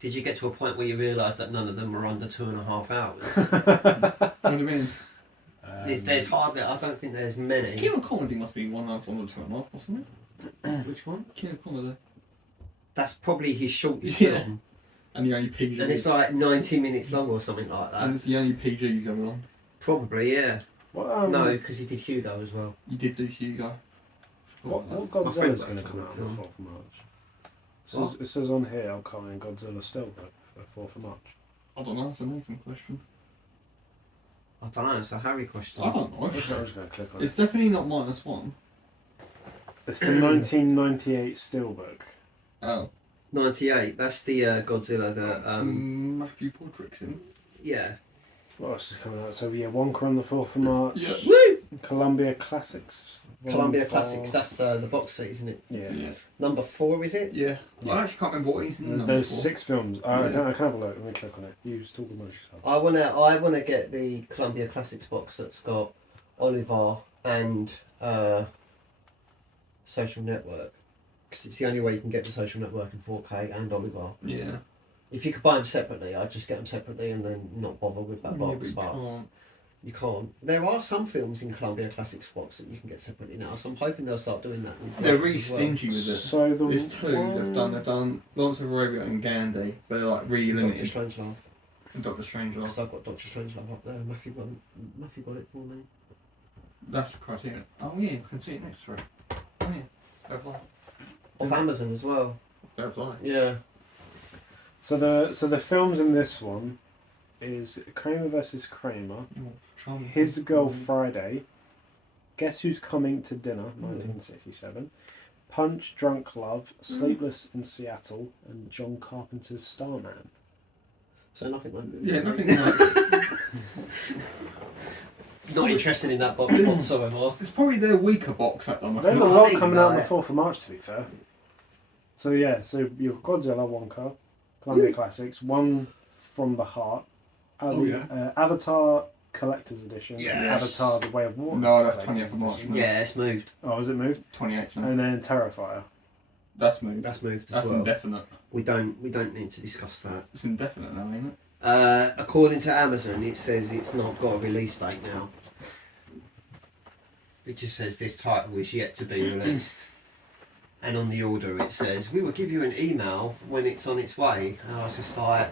Did you get to a point where you realised that none of them were under 2.5 hours? What do you mean? There's hardly. I don't think there's many. Kino Comedy must be one that's under 2.5, wasn't it? Which one? Kino Comedy. That's probably his shortest Yeah. film. And the only PG. And it's like 90 minutes long or something like that. And it's the only PG he's ever on. Probably, yeah. What, No, because he did Hugo as well. You did do Hugo. What My Godzilla's friend going to likes come that out on the film. 4th of March? What? It says on here, upcoming Godzilla Steelbook for 4th of March. I don't know, it's a Nathan question. I don't know, it's a Harry question. I don't know. I'm just going to click on It's it. definitely not -1. It's the 1998 Steelbook. Oh. 98, that's the Godzilla that, Matthew Patrick's in. yeah. What else is coming out? So yeah, Wonka on the 4th of March. Yeah. Woo! Columbia Classics Columbia Classics. That's the box set, isn't it? Yeah. Number 4, is it? Yeah. Yeah. I actually can't remember what he's in number There's 4. 6 films. I can have a look. Let me check on it. You just talk amongst yourself. I wanna get the Columbia Classics box that's got Oliver and Social Network, because it's the only way you can get the Social Network in 4K and Oliver. Yeah. If you could buy them separately, I'd just get them separately and then not bother with that box. but you But can't. you can't. There are some films in Columbia Classics box that you can get separately now, so I'm hoping they'll start doing that. With They're boxes really as well. stingy with it. So the There's 2 they've done Lawrence of Arabia and Gandhi, but they're like really Doctor limited. Strangelove. And Doctor Strangelove. Because I've got Doctor Strangelove up there. Matthew got it for me. That's the Criterion. Oh yeah, you can see it next to it. Oh yeah. Fair play. Off Amazon as well. Fair play. Yeah. So the films in this one is Kramer versus Kramer, His Girl Friday, Guess Who's Coming to Dinner, 1967, Punch Drunk Love, Sleepless in Seattle, and John Carpenter's Starman. So nothing like that. Yeah, nothing like. Not interested in that box whatsoever. It's probably their weaker box at them. I There's a think. lot Maybe, coming out on the like- 4th of March, to be fair. So yeah, so you've Godzilla, Wonka, Columbia Classics, One from the Heart, Avatar Collector's Edition, Yes. Avatar The Way of Water. No, that's Collector's 20th of March. Edition. Yeah, it's moved. Oh, has it moved? 28th now. And then Terrifier. That's moved. That's moved as That's well. indefinite. We don't need to discuss that. It's indefinite now, ain't it? According to Amazon, it says it's not got a release date now. It just says this title is yet to be released. And on the order it says, we will give you an email when it's on its way. And I was just like,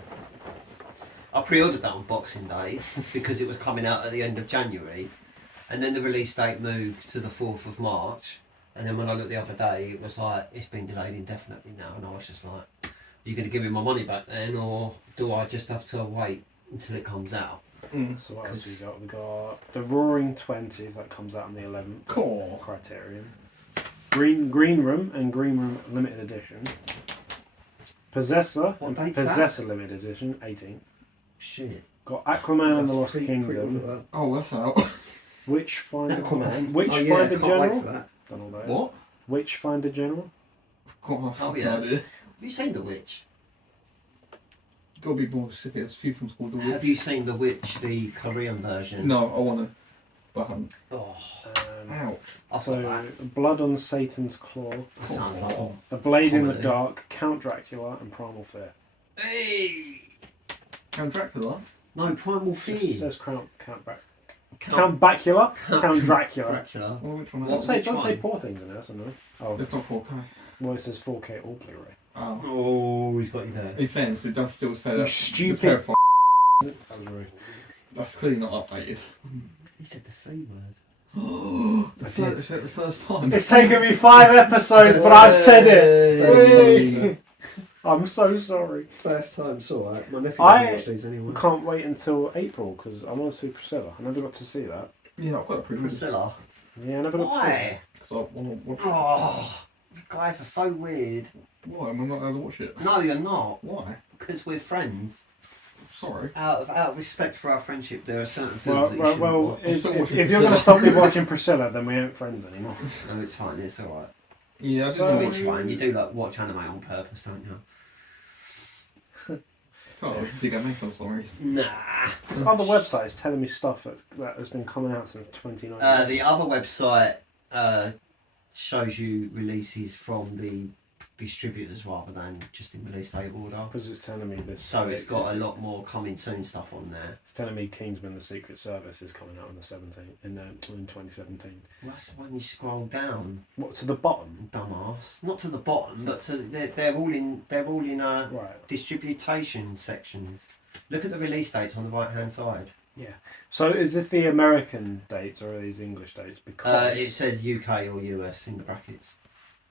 I pre-ordered that on Boxing Day because it was coming out at the end of January. And then the release date moved to the 4th of March. And then when I looked the other day, it was like, it's been delayed indefinitely now. And I was just like, are you going to give me my money back then? Or do I just have to wait until it comes out? So what else we got? We got The Roaring Twenties, that comes out on the 11th. Cool. Criterion. Green Room and Green Room Limited Edition. Possessor What and date's that? Possessor Limited Edition, 18th. Shit. Got Aquaman and the Lost Pre- Kingdom. pre-order that. Oh, that's out. Witchfinder. Aquaman. Witchfinder Oh, yeah, can't wait General. for that. Don't know what that is. What? Witchfinder General. Got my fucking yeah. idea. Have you seen The Witch? Gotta be more specific. There's a few films called The Witch. Have you seen The Witch, the Korean version? No, I wanna. But I haven't. Oh, Ouch. I thought So that. Blood on Satan's Claw, That sounds like A Blade in the comedy. Dark, Count Dracula, and Primal Fear. Hey! Count Dracula? No, Primal It Fear. says Count Bacula, Count Dracula. Dracula. Oh, which one? What? Is It it? doesn't say one? poor things in there, so no. Oh, It's not 4K. well, it says 4K or Blu-ray. Oh. Oh, he's got you there. In fairness, it does still say You that. stupid- the terrifying- That was rude. That's clearly not updated. He said the C word. I said it the first time. It's taken me 5 episodes, but I've said it. Hey. I'm so sorry. First time, it's alright. My nephew I- doesn't watch these anyway. Can't wait until April because I want to see Priscilla. I never got to see that. Yeah, I've got a pretty Priscilla. Yeah, I never got to see it. Why? So I want to watch it. Oh, you guys are so weird. Why? Am I not allowed to watch it? No, you're not. Why? Because we're friends. Sorry. Out of respect for our friendship, there are certain films that you shouldn't Well, watch. I'm still watching if you're going to Priscilla. stop me watching Priscilla, then we ain't friends anymore. No, it's fine. It's alright. Yeah, I So- It's a did bit fine. You do like watch anime on purpose, don't you? felt like I dig at me for some reason. Nah. This other website is telling me stuff that has been coming out since 2019. The other website shows you releases from the distributors rather than just in release date order. Because it's telling me this. So it's got a lot more coming soon stuff on there. It's telling me Kingsman: The Secret Service is coming out on the 17th in 2017. Well, that's when you scroll down, What, to the bottom? dumbass. Not to the bottom, but to they're all in Right. distribution sections. Look at the release dates on the right hand side. Yeah. So is this the American dates or are these English dates? Because It says UK or US in the brackets.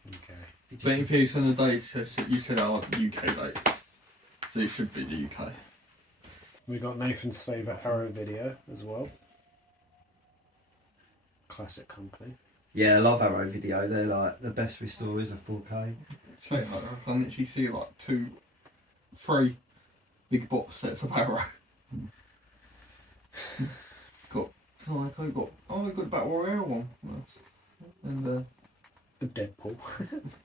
Okay. But if you send the dates, you said I want UK dates. So it should be the UK. We got Nathan's favourite Arrow video as well. Classic company. Yeah, I love Arrow Video. They're like the best restorers of 4K. So like, I can literally see like 3 big box sets of Arrow. got Psycho, got the Battle Royale one. And Deadpool.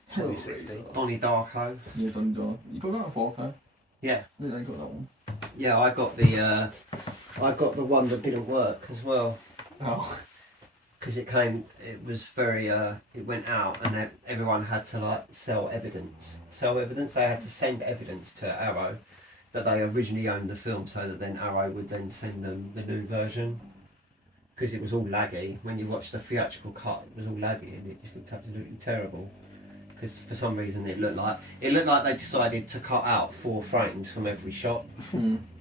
Hell 2016. Raiser. Donnie Darko. Yeah, Donnie Darko. You got that on 4K? Yeah. I think I got that one. Yeah, I got the one that didn't work as well. Oh. Because it was very, it went out and everyone had to like sell evidence. They had to send evidence to Arrow that they originally owned the film so that then Arrow would then send them the new version. Because it was all laggy. When you watched the theatrical cut, it was all laggy and it just looked absolutely terrible. Because for some reason it looked like they decided to cut out 4 frames from every shot.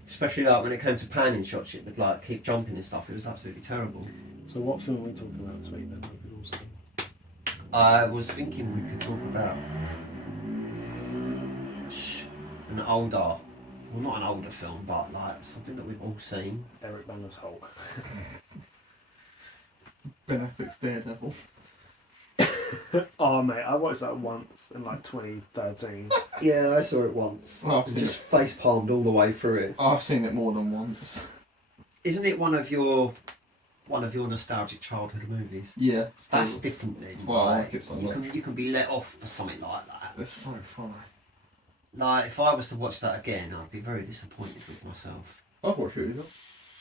Especially like when it came to panning shots, it would like keep jumping and stuff. It was absolutely terrible. So what film are we talking about this week then? We could all see. I was thinking we could talk about an older, well not an older film, but like something that we've all seen. Eric Banner's Hulk. Ben Affleck's Daredevil. Oh mate, I watched that once in like 2013. Yeah, I saw it once. Well, I've And seen just face palmed all the way through it. I've seen it more than once. Isn't it one of your nostalgic childhood movies? Yeah. That's different then. Well, I like it so you much. can be let off for something like that. It's so funny. Like if I was to watch that again, I'd be very disappointed with myself. I've watched it, though.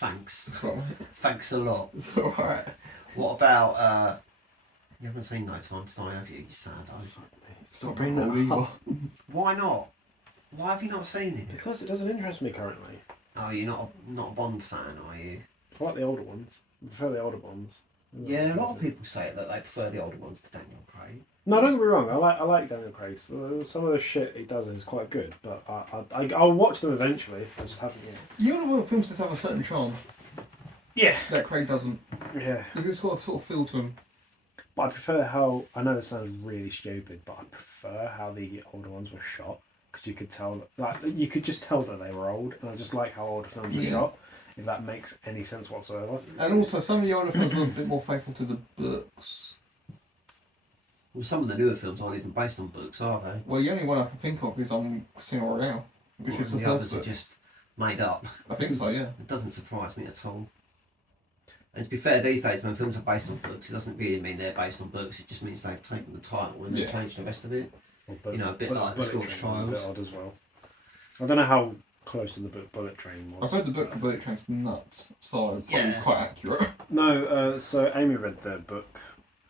Thanks. It's alright. Thanks a lot. It's alright. What about you haven't seen No Time to Die, have you? You sad. Stop bringing that up. Why not? Why have you not seen it? Because it doesn't interest me currently. Oh, you're not a Bond fan, are you? I like the older ones. I prefer the older Bonds. Yeah, a lot of people say that they prefer the older ones to Daniel Craig. No, don't get me wrong. I like Daniel Craig. Some of the shit he does is quite good, but I'll watch them eventually. I just haven't yet. You know what films just have a certain charm Yeah. that Craig doesn't. Yeah. It's got a sort of feel to him. But I prefer how, I know this sounds really stupid, but I prefer how the older ones were shot. Because you could tell, you could just tell that they were old. And I just like how older films are shot, if that makes any sense whatsoever. And also, some of the older films were a bit more faithful to the books. Well, some of the newer films aren't even based on books, are they? Well, the only one I can think of is on Casino Royale, which is the the first others are book. just made up. I think so, yeah. It doesn't surprise me at all. And to be fair, these days when films are based on books, it doesn't really mean they're based on books. It just means they've taken the title and they've changed the rest of it. Well, You know, a bit like the Bullet Scorch Train was a Trials. bit odd as well. I don't know how close to the book Bullet Train I've was. read the book for Bullet Train's nuts, so probably Yeah. quite accurate. No, so Amy read the book,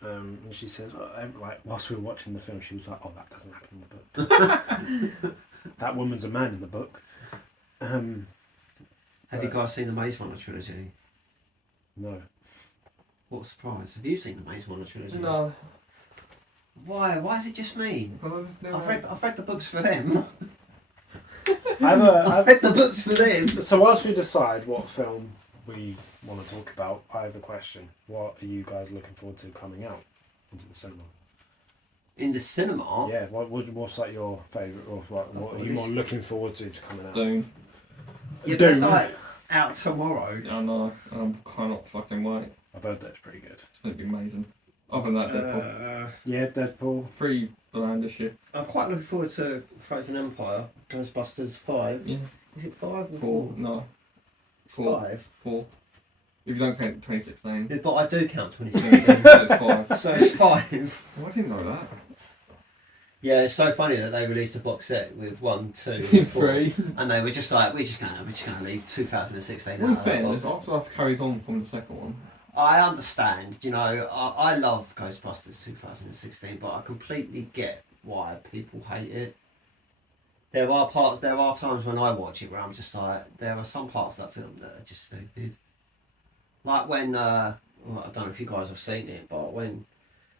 and she said, like, whilst we were watching the film, she was like, "Oh, that doesn't happen in the book. That woman's a man in the book." Have you guys seen the Maze Runner trilogy? No. What a surprise. Have you seen the Maze Runner trilogy? No. Why? Why is it just me? Because I just never... I've read the books for them. I've read the books for them. So whilst we decide what film we want to talk about, I have a question. What are you guys looking forward to coming out into the cinema? In the cinema? Yeah, what's like your favourite, or what are you more looking forward to coming out? Doom. Yeah, but it's like out tomorrow. I know, and I cannot fucking wait. I've heard that's pretty good. It's going to be amazing. Other than that, Deadpool. Yeah, Deadpool. Pretty bland this year. I'm quite looking forward to Frozen Empire, Ghostbusters 5. Yeah. Is it 5 or 4. No. It's 4. 5. 4. If you don't count 2016. Yeah, but I do count Then 2016. it's 5. So it's 5. Oh, I didn't know that. Yeah, it's so funny that they released a box set with 1, 2, and 4. 3. And they were just like, we're just gonna leave 2016 Well, out in of that fairness, box. Afterlife carries on from the second one. I understand, you know, I love Ghostbusters 2016, but I completely get why people hate it. There are times when I watch it where I'm just like, there are some parts of that film that are just stupid. Like when, well, I don't know if you guys have seen it, but when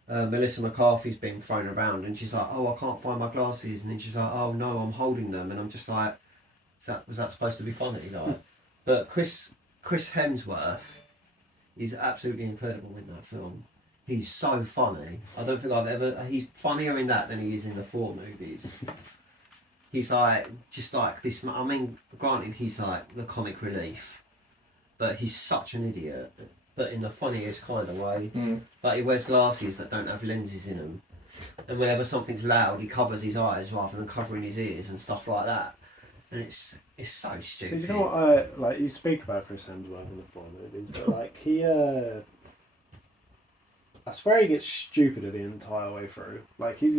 Melissa McCarthy's been thrown around and she's like, oh, I can't find my glasses, and then she's like, oh no, I'm holding them, and I'm just like, was that supposed to be funny? Like, but Chris Hemsworth is absolutely incredible in that film. He's so funny. I don't think he's funnier in that than he is in the 4 movies. He's like, just like this, I mean, granted he's like the comic relief, but he's such an idiot, but in the funniest kind of way. But he wears glasses that don't have lenses in them. And whenever something's loud, he covers his eyes rather than covering his ears and stuff like that. And it's so So stupid. you know what like you speak about Chris Hemsworth in the 4 movies, but like he I swear he gets stupider the entire way through. Like his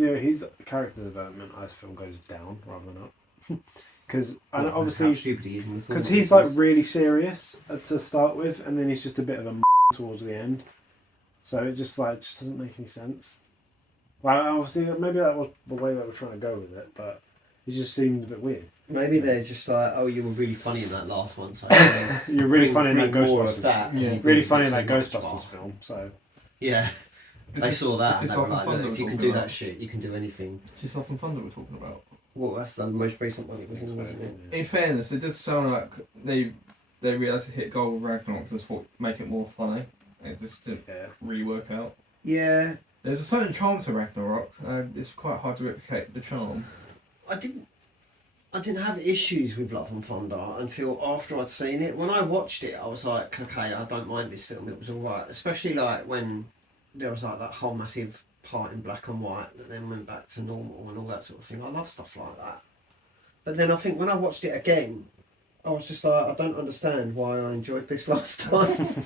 character development, I feel, goes down rather than up. Because obviously, how stupid he is in the film. because he's like really serious to start with, and then he's just a bit of a towards the end. So it just doesn't make any sense. Like obviously, maybe that was the way they were trying to go with it, but it just seemed a bit weird. Maybe they're just like, oh, you were really funny in that last one. So You're really funny in that bring more of Ghostbusters. that, and Yeah. he Really brings funny it in that so much Ghostbusters more. film. So Yeah, they saw that and Is this they were Love and like, Thunder look, if you we're can talking do that about? shit, you can do anything. Is this Love and Thunder we're talking about? Well, that's the most recent one it was in, wasn't it? In fairness, it does sound like they realised to hit goal with Ragnarok just to make it more funny. It just didn't yeah. really work out. Yeah, There's a certain charm to Ragnarok. It's quite hard to replicate the charm. I didn't have issues with Love and Thunder until after I'd seen it. When I watched it, I was like, okay, I don't mind this film. It was alright, especially like when there was like that whole massive part in black and white that then went back to normal and all that sort of thing. I love stuff like that. But then I think when I watched it again, I was just like, I don't understand why I enjoyed this last time.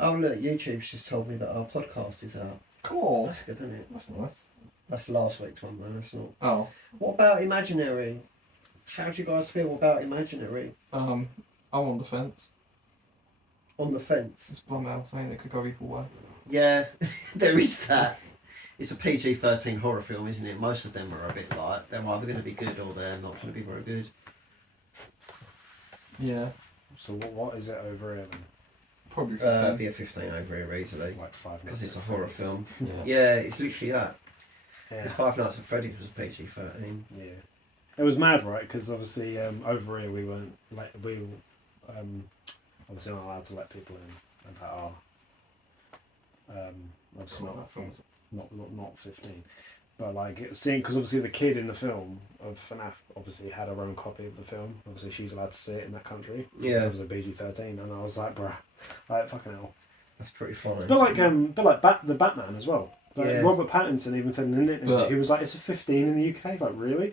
Oh look, YouTube's just told me that our podcast is out. Cool. That's good, isn't it? That's nice. That's last week's one though, it's not. Oh. What about Imaginary? How do you guys feel about Imaginary? I'm on the fence. On the fence? It's Blumhouse saying it could go either way. Yeah, there is that. It's a PG-13 horror film, isn't it? Most of them are a bit like, they're either going to be good or they're not going to be very good. Yeah. So what is it over here then? Probably 15. It'd be a 15 over here easily. Like 5 Because Nights it's a at horror Freddy's. film. Yeah. Yeah, it's literally that. Yeah. Because Five Nights at Freddy's was PG-13. Yeah, it was mad, right? Because obviously over here we weren't obviously not allowed to let people in that are That's obviously not that film. not 15. But like seeing, because obviously the kid in the film of FNAF obviously had her own copy of the film. Obviously she's allowed to see it in that country. Yeah. It was a PG-13, and I was like, bruh, like fucking hell. That's pretty funny. It's a bit like the Batman as well. Like, Yeah. Robert Pattinson even said in an interview, But- he was like, it's a 15 in the UK. Like really?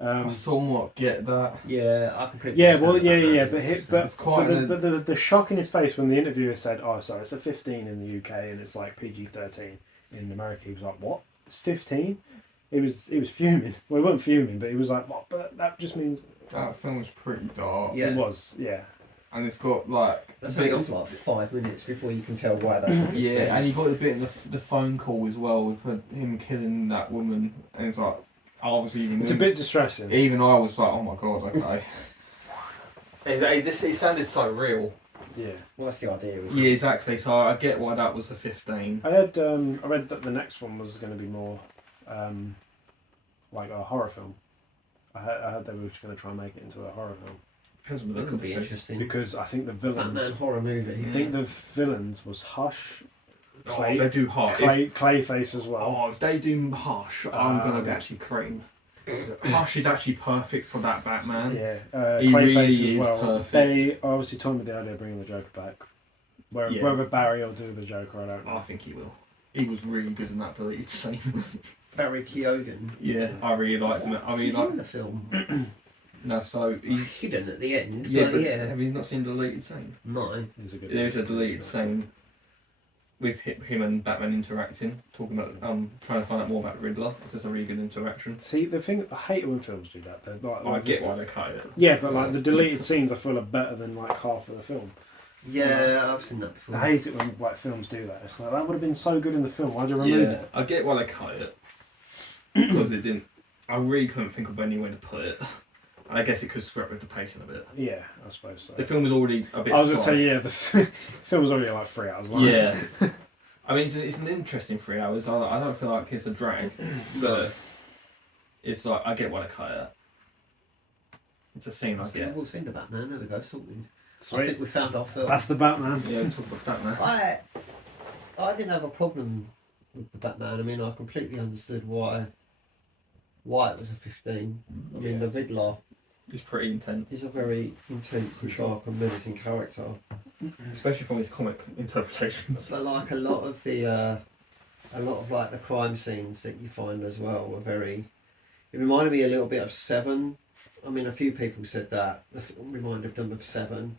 I somewhat get that. Yeah, I completely Yeah, well, understand yeah, that. but It's quite the shock in his face when the interviewer said, "Oh, sorry, it's a 15 in the UK and it's like PG-13 in America." He was like, "What? It's 15?" He was fuming. Well, he wasn't fuming, but he was like, "What? But that just means." That film's pretty dark. Yeah. It was, yeah. And it's got like. That's the only bit on of- for like 5 minutes before you can tell why that's a 15. Yeah, and you got the bit in the phone call as well with him killing that woman, and it's like, obviously even It's a bit distressing. even I was like, oh my god, okay. it sounded so real. Yeah. Well, that's the idea, isn't Yeah, it? exactly. So I get why that was a 15. I read that the next one was going to be more like a horror film. I heard they were going to try and make it into a horror film Depends on the It could be villain, interesting. because I think the villains. Batman horror movie. I think the villains was Hush, Oh, Clay- if they do harsh. Clayface as well. If they do harsh, I'm gonna be actually cream. Harsh is actually perfect for that Batman. Yeah, He Clayface really as is well. perfect. They obviously told me the idea of bringing the Joker back. Yeah. Whether Barry will do the Joker, I don't know. I think he will. He was really good in that deleted scene. Barry Keoghan. Yeah, I really liked him. I mean, He's like, in the film. no, so he's Hidden at the end, yeah, but but yeah. have you not seen the deleted scene? No. He's a good. There's a deleted scene with him and Batman interacting, talking about trying to find out more about the Riddler. It's just a really good interaction. See, the thing, I hate it when films do that. They're like, I get why they cut it. Yeah, but like the deleted scenes, I feel are better than like half of the film. Yeah, I've seen that before. I hate it when like films do that. It's like that would have been so good in the film. Why'd you remove Yeah, it? I get why they cut it because it didn't. I really couldn't think of anywhere to put it. And I guess it could scrap with the pacing a bit. Yeah, I suppose so. The film was already a bit. I was gonna slow. say yeah, the film was already like 3 hours long. Yeah. I mean, it's an interesting 3 hours. I don't feel like it's a drag, but it's like I get why they cut it. It's a scene I So get. we've all seen the Batman. There we go, sorted. I Sweet. think we found our film. That's the Batman. Yeah, talk about that now. I didn't have a problem with the Batman. I mean, I completely understood why it was a 15. I mean, the Riddler It's pretty intense, is a very intense and dark and menacing character. especially from his comic interpretations. So, like a lot of like the crime scenes that you find as well were very. It reminded me a little bit of Seven. I mean, a few people said that the film reminded them of Seven,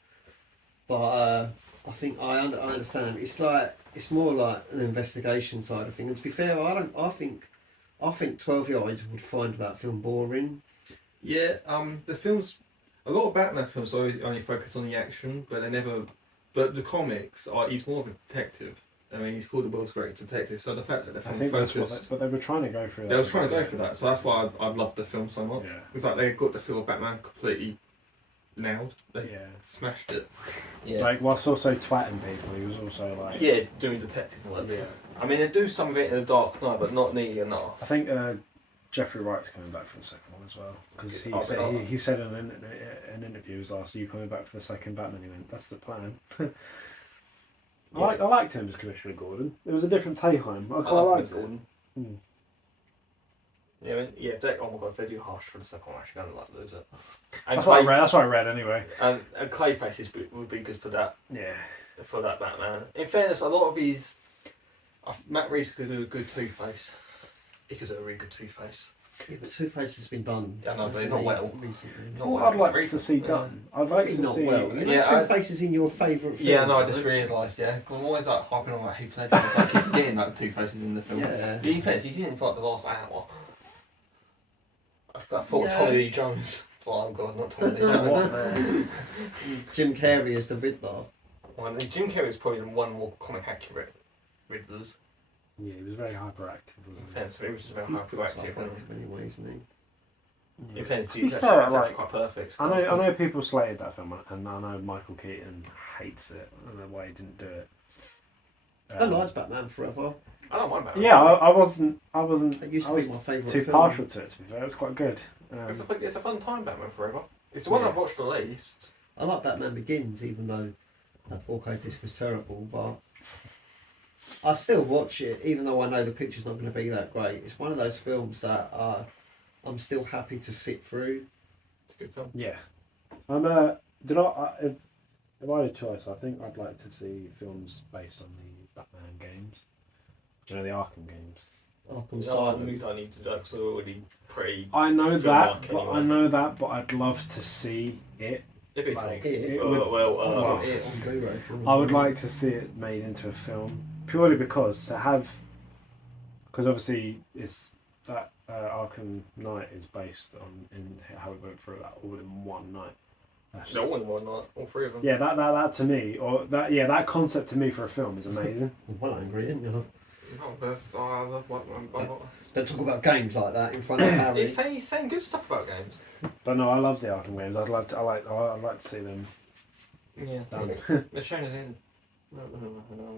but I think I understand. It's like it's more like an investigation side of things. And to be fair, I think 12-year-olds would find that film boring. Yeah, the films, a lot of Batman films only focus on the action, but they never. But the comics are he's more of a detective. I mean, he's called the world's greatest detective. So the fact that the I film think that's focused, but they were trying to go through that. they was trying to go for that. So that's why I loved the film so much. Yeah. It's like they got the feel of Batman completely nailed. They Yeah. smashed it. It's like whilst also twatting people, he was also like. Yeah, doing detective work. Yeah. I mean, they do some of it in the Dark Knight, but not nearly enough. I think Jeffrey Wright's coming back for the second one as well, because he said in an interview, he was asked, "Are you coming back for the second Batman?" He went, "That's the plan." I liked him as Commissioner Gordon. It was a different take on him. I quite liked it. Hmm. Yeah, I mean, oh my god, if they do harsh for the second one, I'm actually going to lose it. And That's what I read anyway. And Clayface would be good for that. Yeah. For that Batman. In fairness, a lot of these, Matt Reeves could do a good Two-Face. He could do a really good Two-Face. Yeah, but Two-Face has been done. Yeah, no, but not well. Recently. Not What well. I'd like to see done. I'd like to not see. well. You know, Yeah, Two-Face is in your favourite film. Yeah, no, I just realised, yeah. 'Cause I'm always like harping on about Heath Ledger. I keep forgetting that Two-Faces in the film. Yeah. In fairness, he's in it for like the last hour. I thought Yeah. Tommy Lee Jones. Oh god, not Tommy Lee Jones. Jim Carrey as the Riddler. Well, Jim Carrey was probably one of the more comic accurate Riddlers. Yeah, he was very hyperactive, In wasn't he? fairness, he was just very He's hyperactive. hyperactive anyway, isn't he? In fairness, To be he's fair, actually like, quite perfect. I know people slated that film, and I know Michael Keaton hates it. I don't know why he didn't do it. I liked Batman Forever. I don't mind Batman. Yeah, I wasn't. It used I to was be my favourite too film. partial to it. To be fair, it was quite good. It's a fun time, Batman Forever. It's the one Yeah. I've watched the least. I like Batman Begins, even though that 4K disc was terrible, but I still watch it, even though I know the picture's not going to be that great. It's one of those films that I'm still happy to sit through. It's a good film. Yeah, if I had a choice, I think I'd like to see films based on the Batman games. Do you know the Arkham games? Arkham No, Asylum. I need to do because they're already pretty. I know Film-like that, but anyway. I'd love to see it. It'd be Like, cool. it Well, would- Well, it on Blu-ray. I would like to see it made into a film purely because obviously it's that Arkham Knight is based on in how we went through that all in one night. That's no just- one won that. All three of them. Yeah, that to me, or that concept to me for a film is amazing. Well, angry, isn't you? No, that's, Don't talk about games like that in front of Harry. He's saying good stuff about games. But no, I love the Arkham games. I'd like to see them Yeah. done. They're showing it in. No,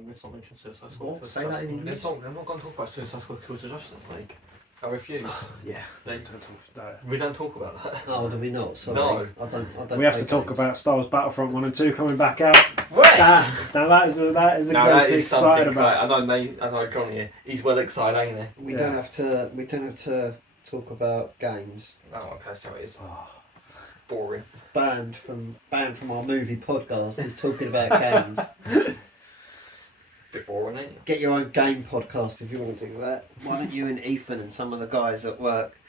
let's not mention Suicide Squad. What? Say that in English? I'm not going to talk about Suicide Squad Kills the Justice League. I refuse. Yeah, They- don't talk about We don't talk about that. No, do we not? Sorry. No. I don't. that. We have to play talk games. about Star Wars Battlefront 1 and 2 coming back out. What? Now that is a No, good that to be is excited something. about. I know John here. He's well excited, ain't he? We Yeah. don't have to. We don't have to talk about games. Oh, okay, that's how it is. Oh, Boring. Banned from our movie podcast is talking about games. Bit boring, ain't you? Get your own game podcast if you want to do that. Why don't you and Ethan and some of the guys at work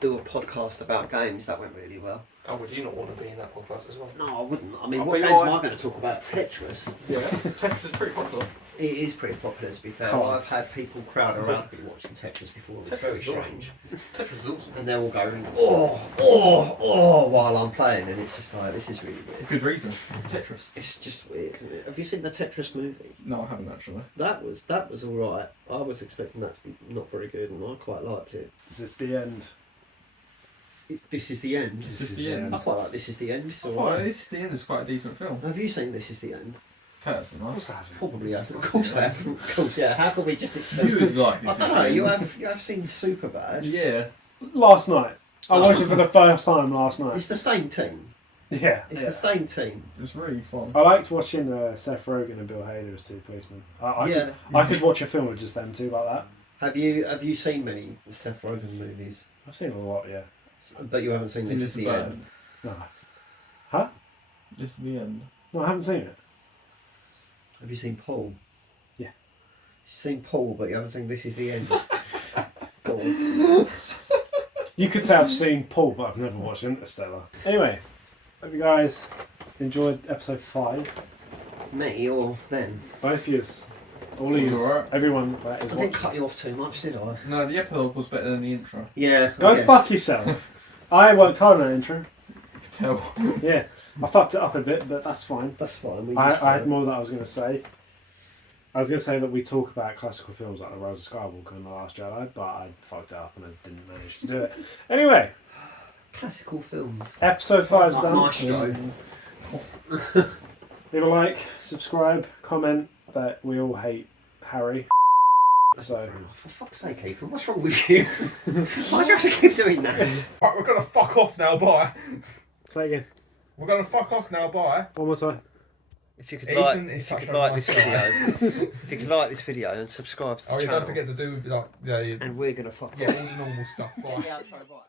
do a podcast about games? That went really well. Oh, would you not want to be in that podcast as well? No, I wouldn't. I mean, I'll what be games right. am I going to talk about? Tetris. Yeah. Tetris is pretty popular. It is pretty popular, to be fair. Cards. I've had people crowd around me watching Tetris before. It's very Tetris is awesome. strange. Tetris is awesome. And they're all going, oh, while I'm playing, and it's just like, this is really weird. Good reason. It's Tetris. It's just weird, isn't it? Have you seen the Tetris movie? No, I haven't actually. That was alright. I was expecting that to be not very good, and I quite liked it. is this the end? This is the end. This is the end. I quite like This Is the End. It's I thought alright. This is the End is quite a decent film. Have you seen This Is the End? Tetris is nice. Probably hasn't. Of course I haven't. Of course, yeah. How could we just expect? You would like I this. don't know. You have seen Superbad. Yeah. Last night. I watched it for the first time last night. It's the same team. Yeah. It's yeah. the same team. It's really fun. I liked watching Seth Rogen and Bill Hader as two policemen. I could watch a film with just them two like that. Have you seen many Seth Rogen movies? I've seen a lot, yeah. But you haven't seen This Is the End. No. This is the end. No, I haven't seen it. Have you seen Paul? Yeah. You've seen Paul, but you haven't seen This Is the End. God. You could say I've seen Paul, but I've never watched Interstellar. Anyway, hope you guys enjoyed episode 5. Me or them? Both of yous. All he is, Alright. everyone that is I didn't watching. cut you off too much, did I? No, the epilogue was better than the intro. Yeah. I Go guess. fuck yourself. I worked hard on that intro. You can tell. Yeah, I fucked it up a bit, but that's fine. That's fine. We I used to had it. more that I was going to say. I was going to say that we talk about classical films like The Rise of Skywalker and The Last Jedi, but I fucked it up and I didn't manage to do it. Anyway, Classical films. episode 5's Like done. Maestro. Leave a like, subscribe, comment that we all hate Harry. So, For fuck's sake, Ethan, what's wrong with you? Why do you have to keep doing that? Right, we're gonna fuck off now, bye. say again. We're gonna fuck off now, bye. One more time. If you could Ethan like, is if you such could a like nice this guy. video, if you could like this video and subscribe to the Oh, yeah, channel, don't forget to do like and we're gonna fuck yeah, off. all the normal stuff. Bye. The outro, right.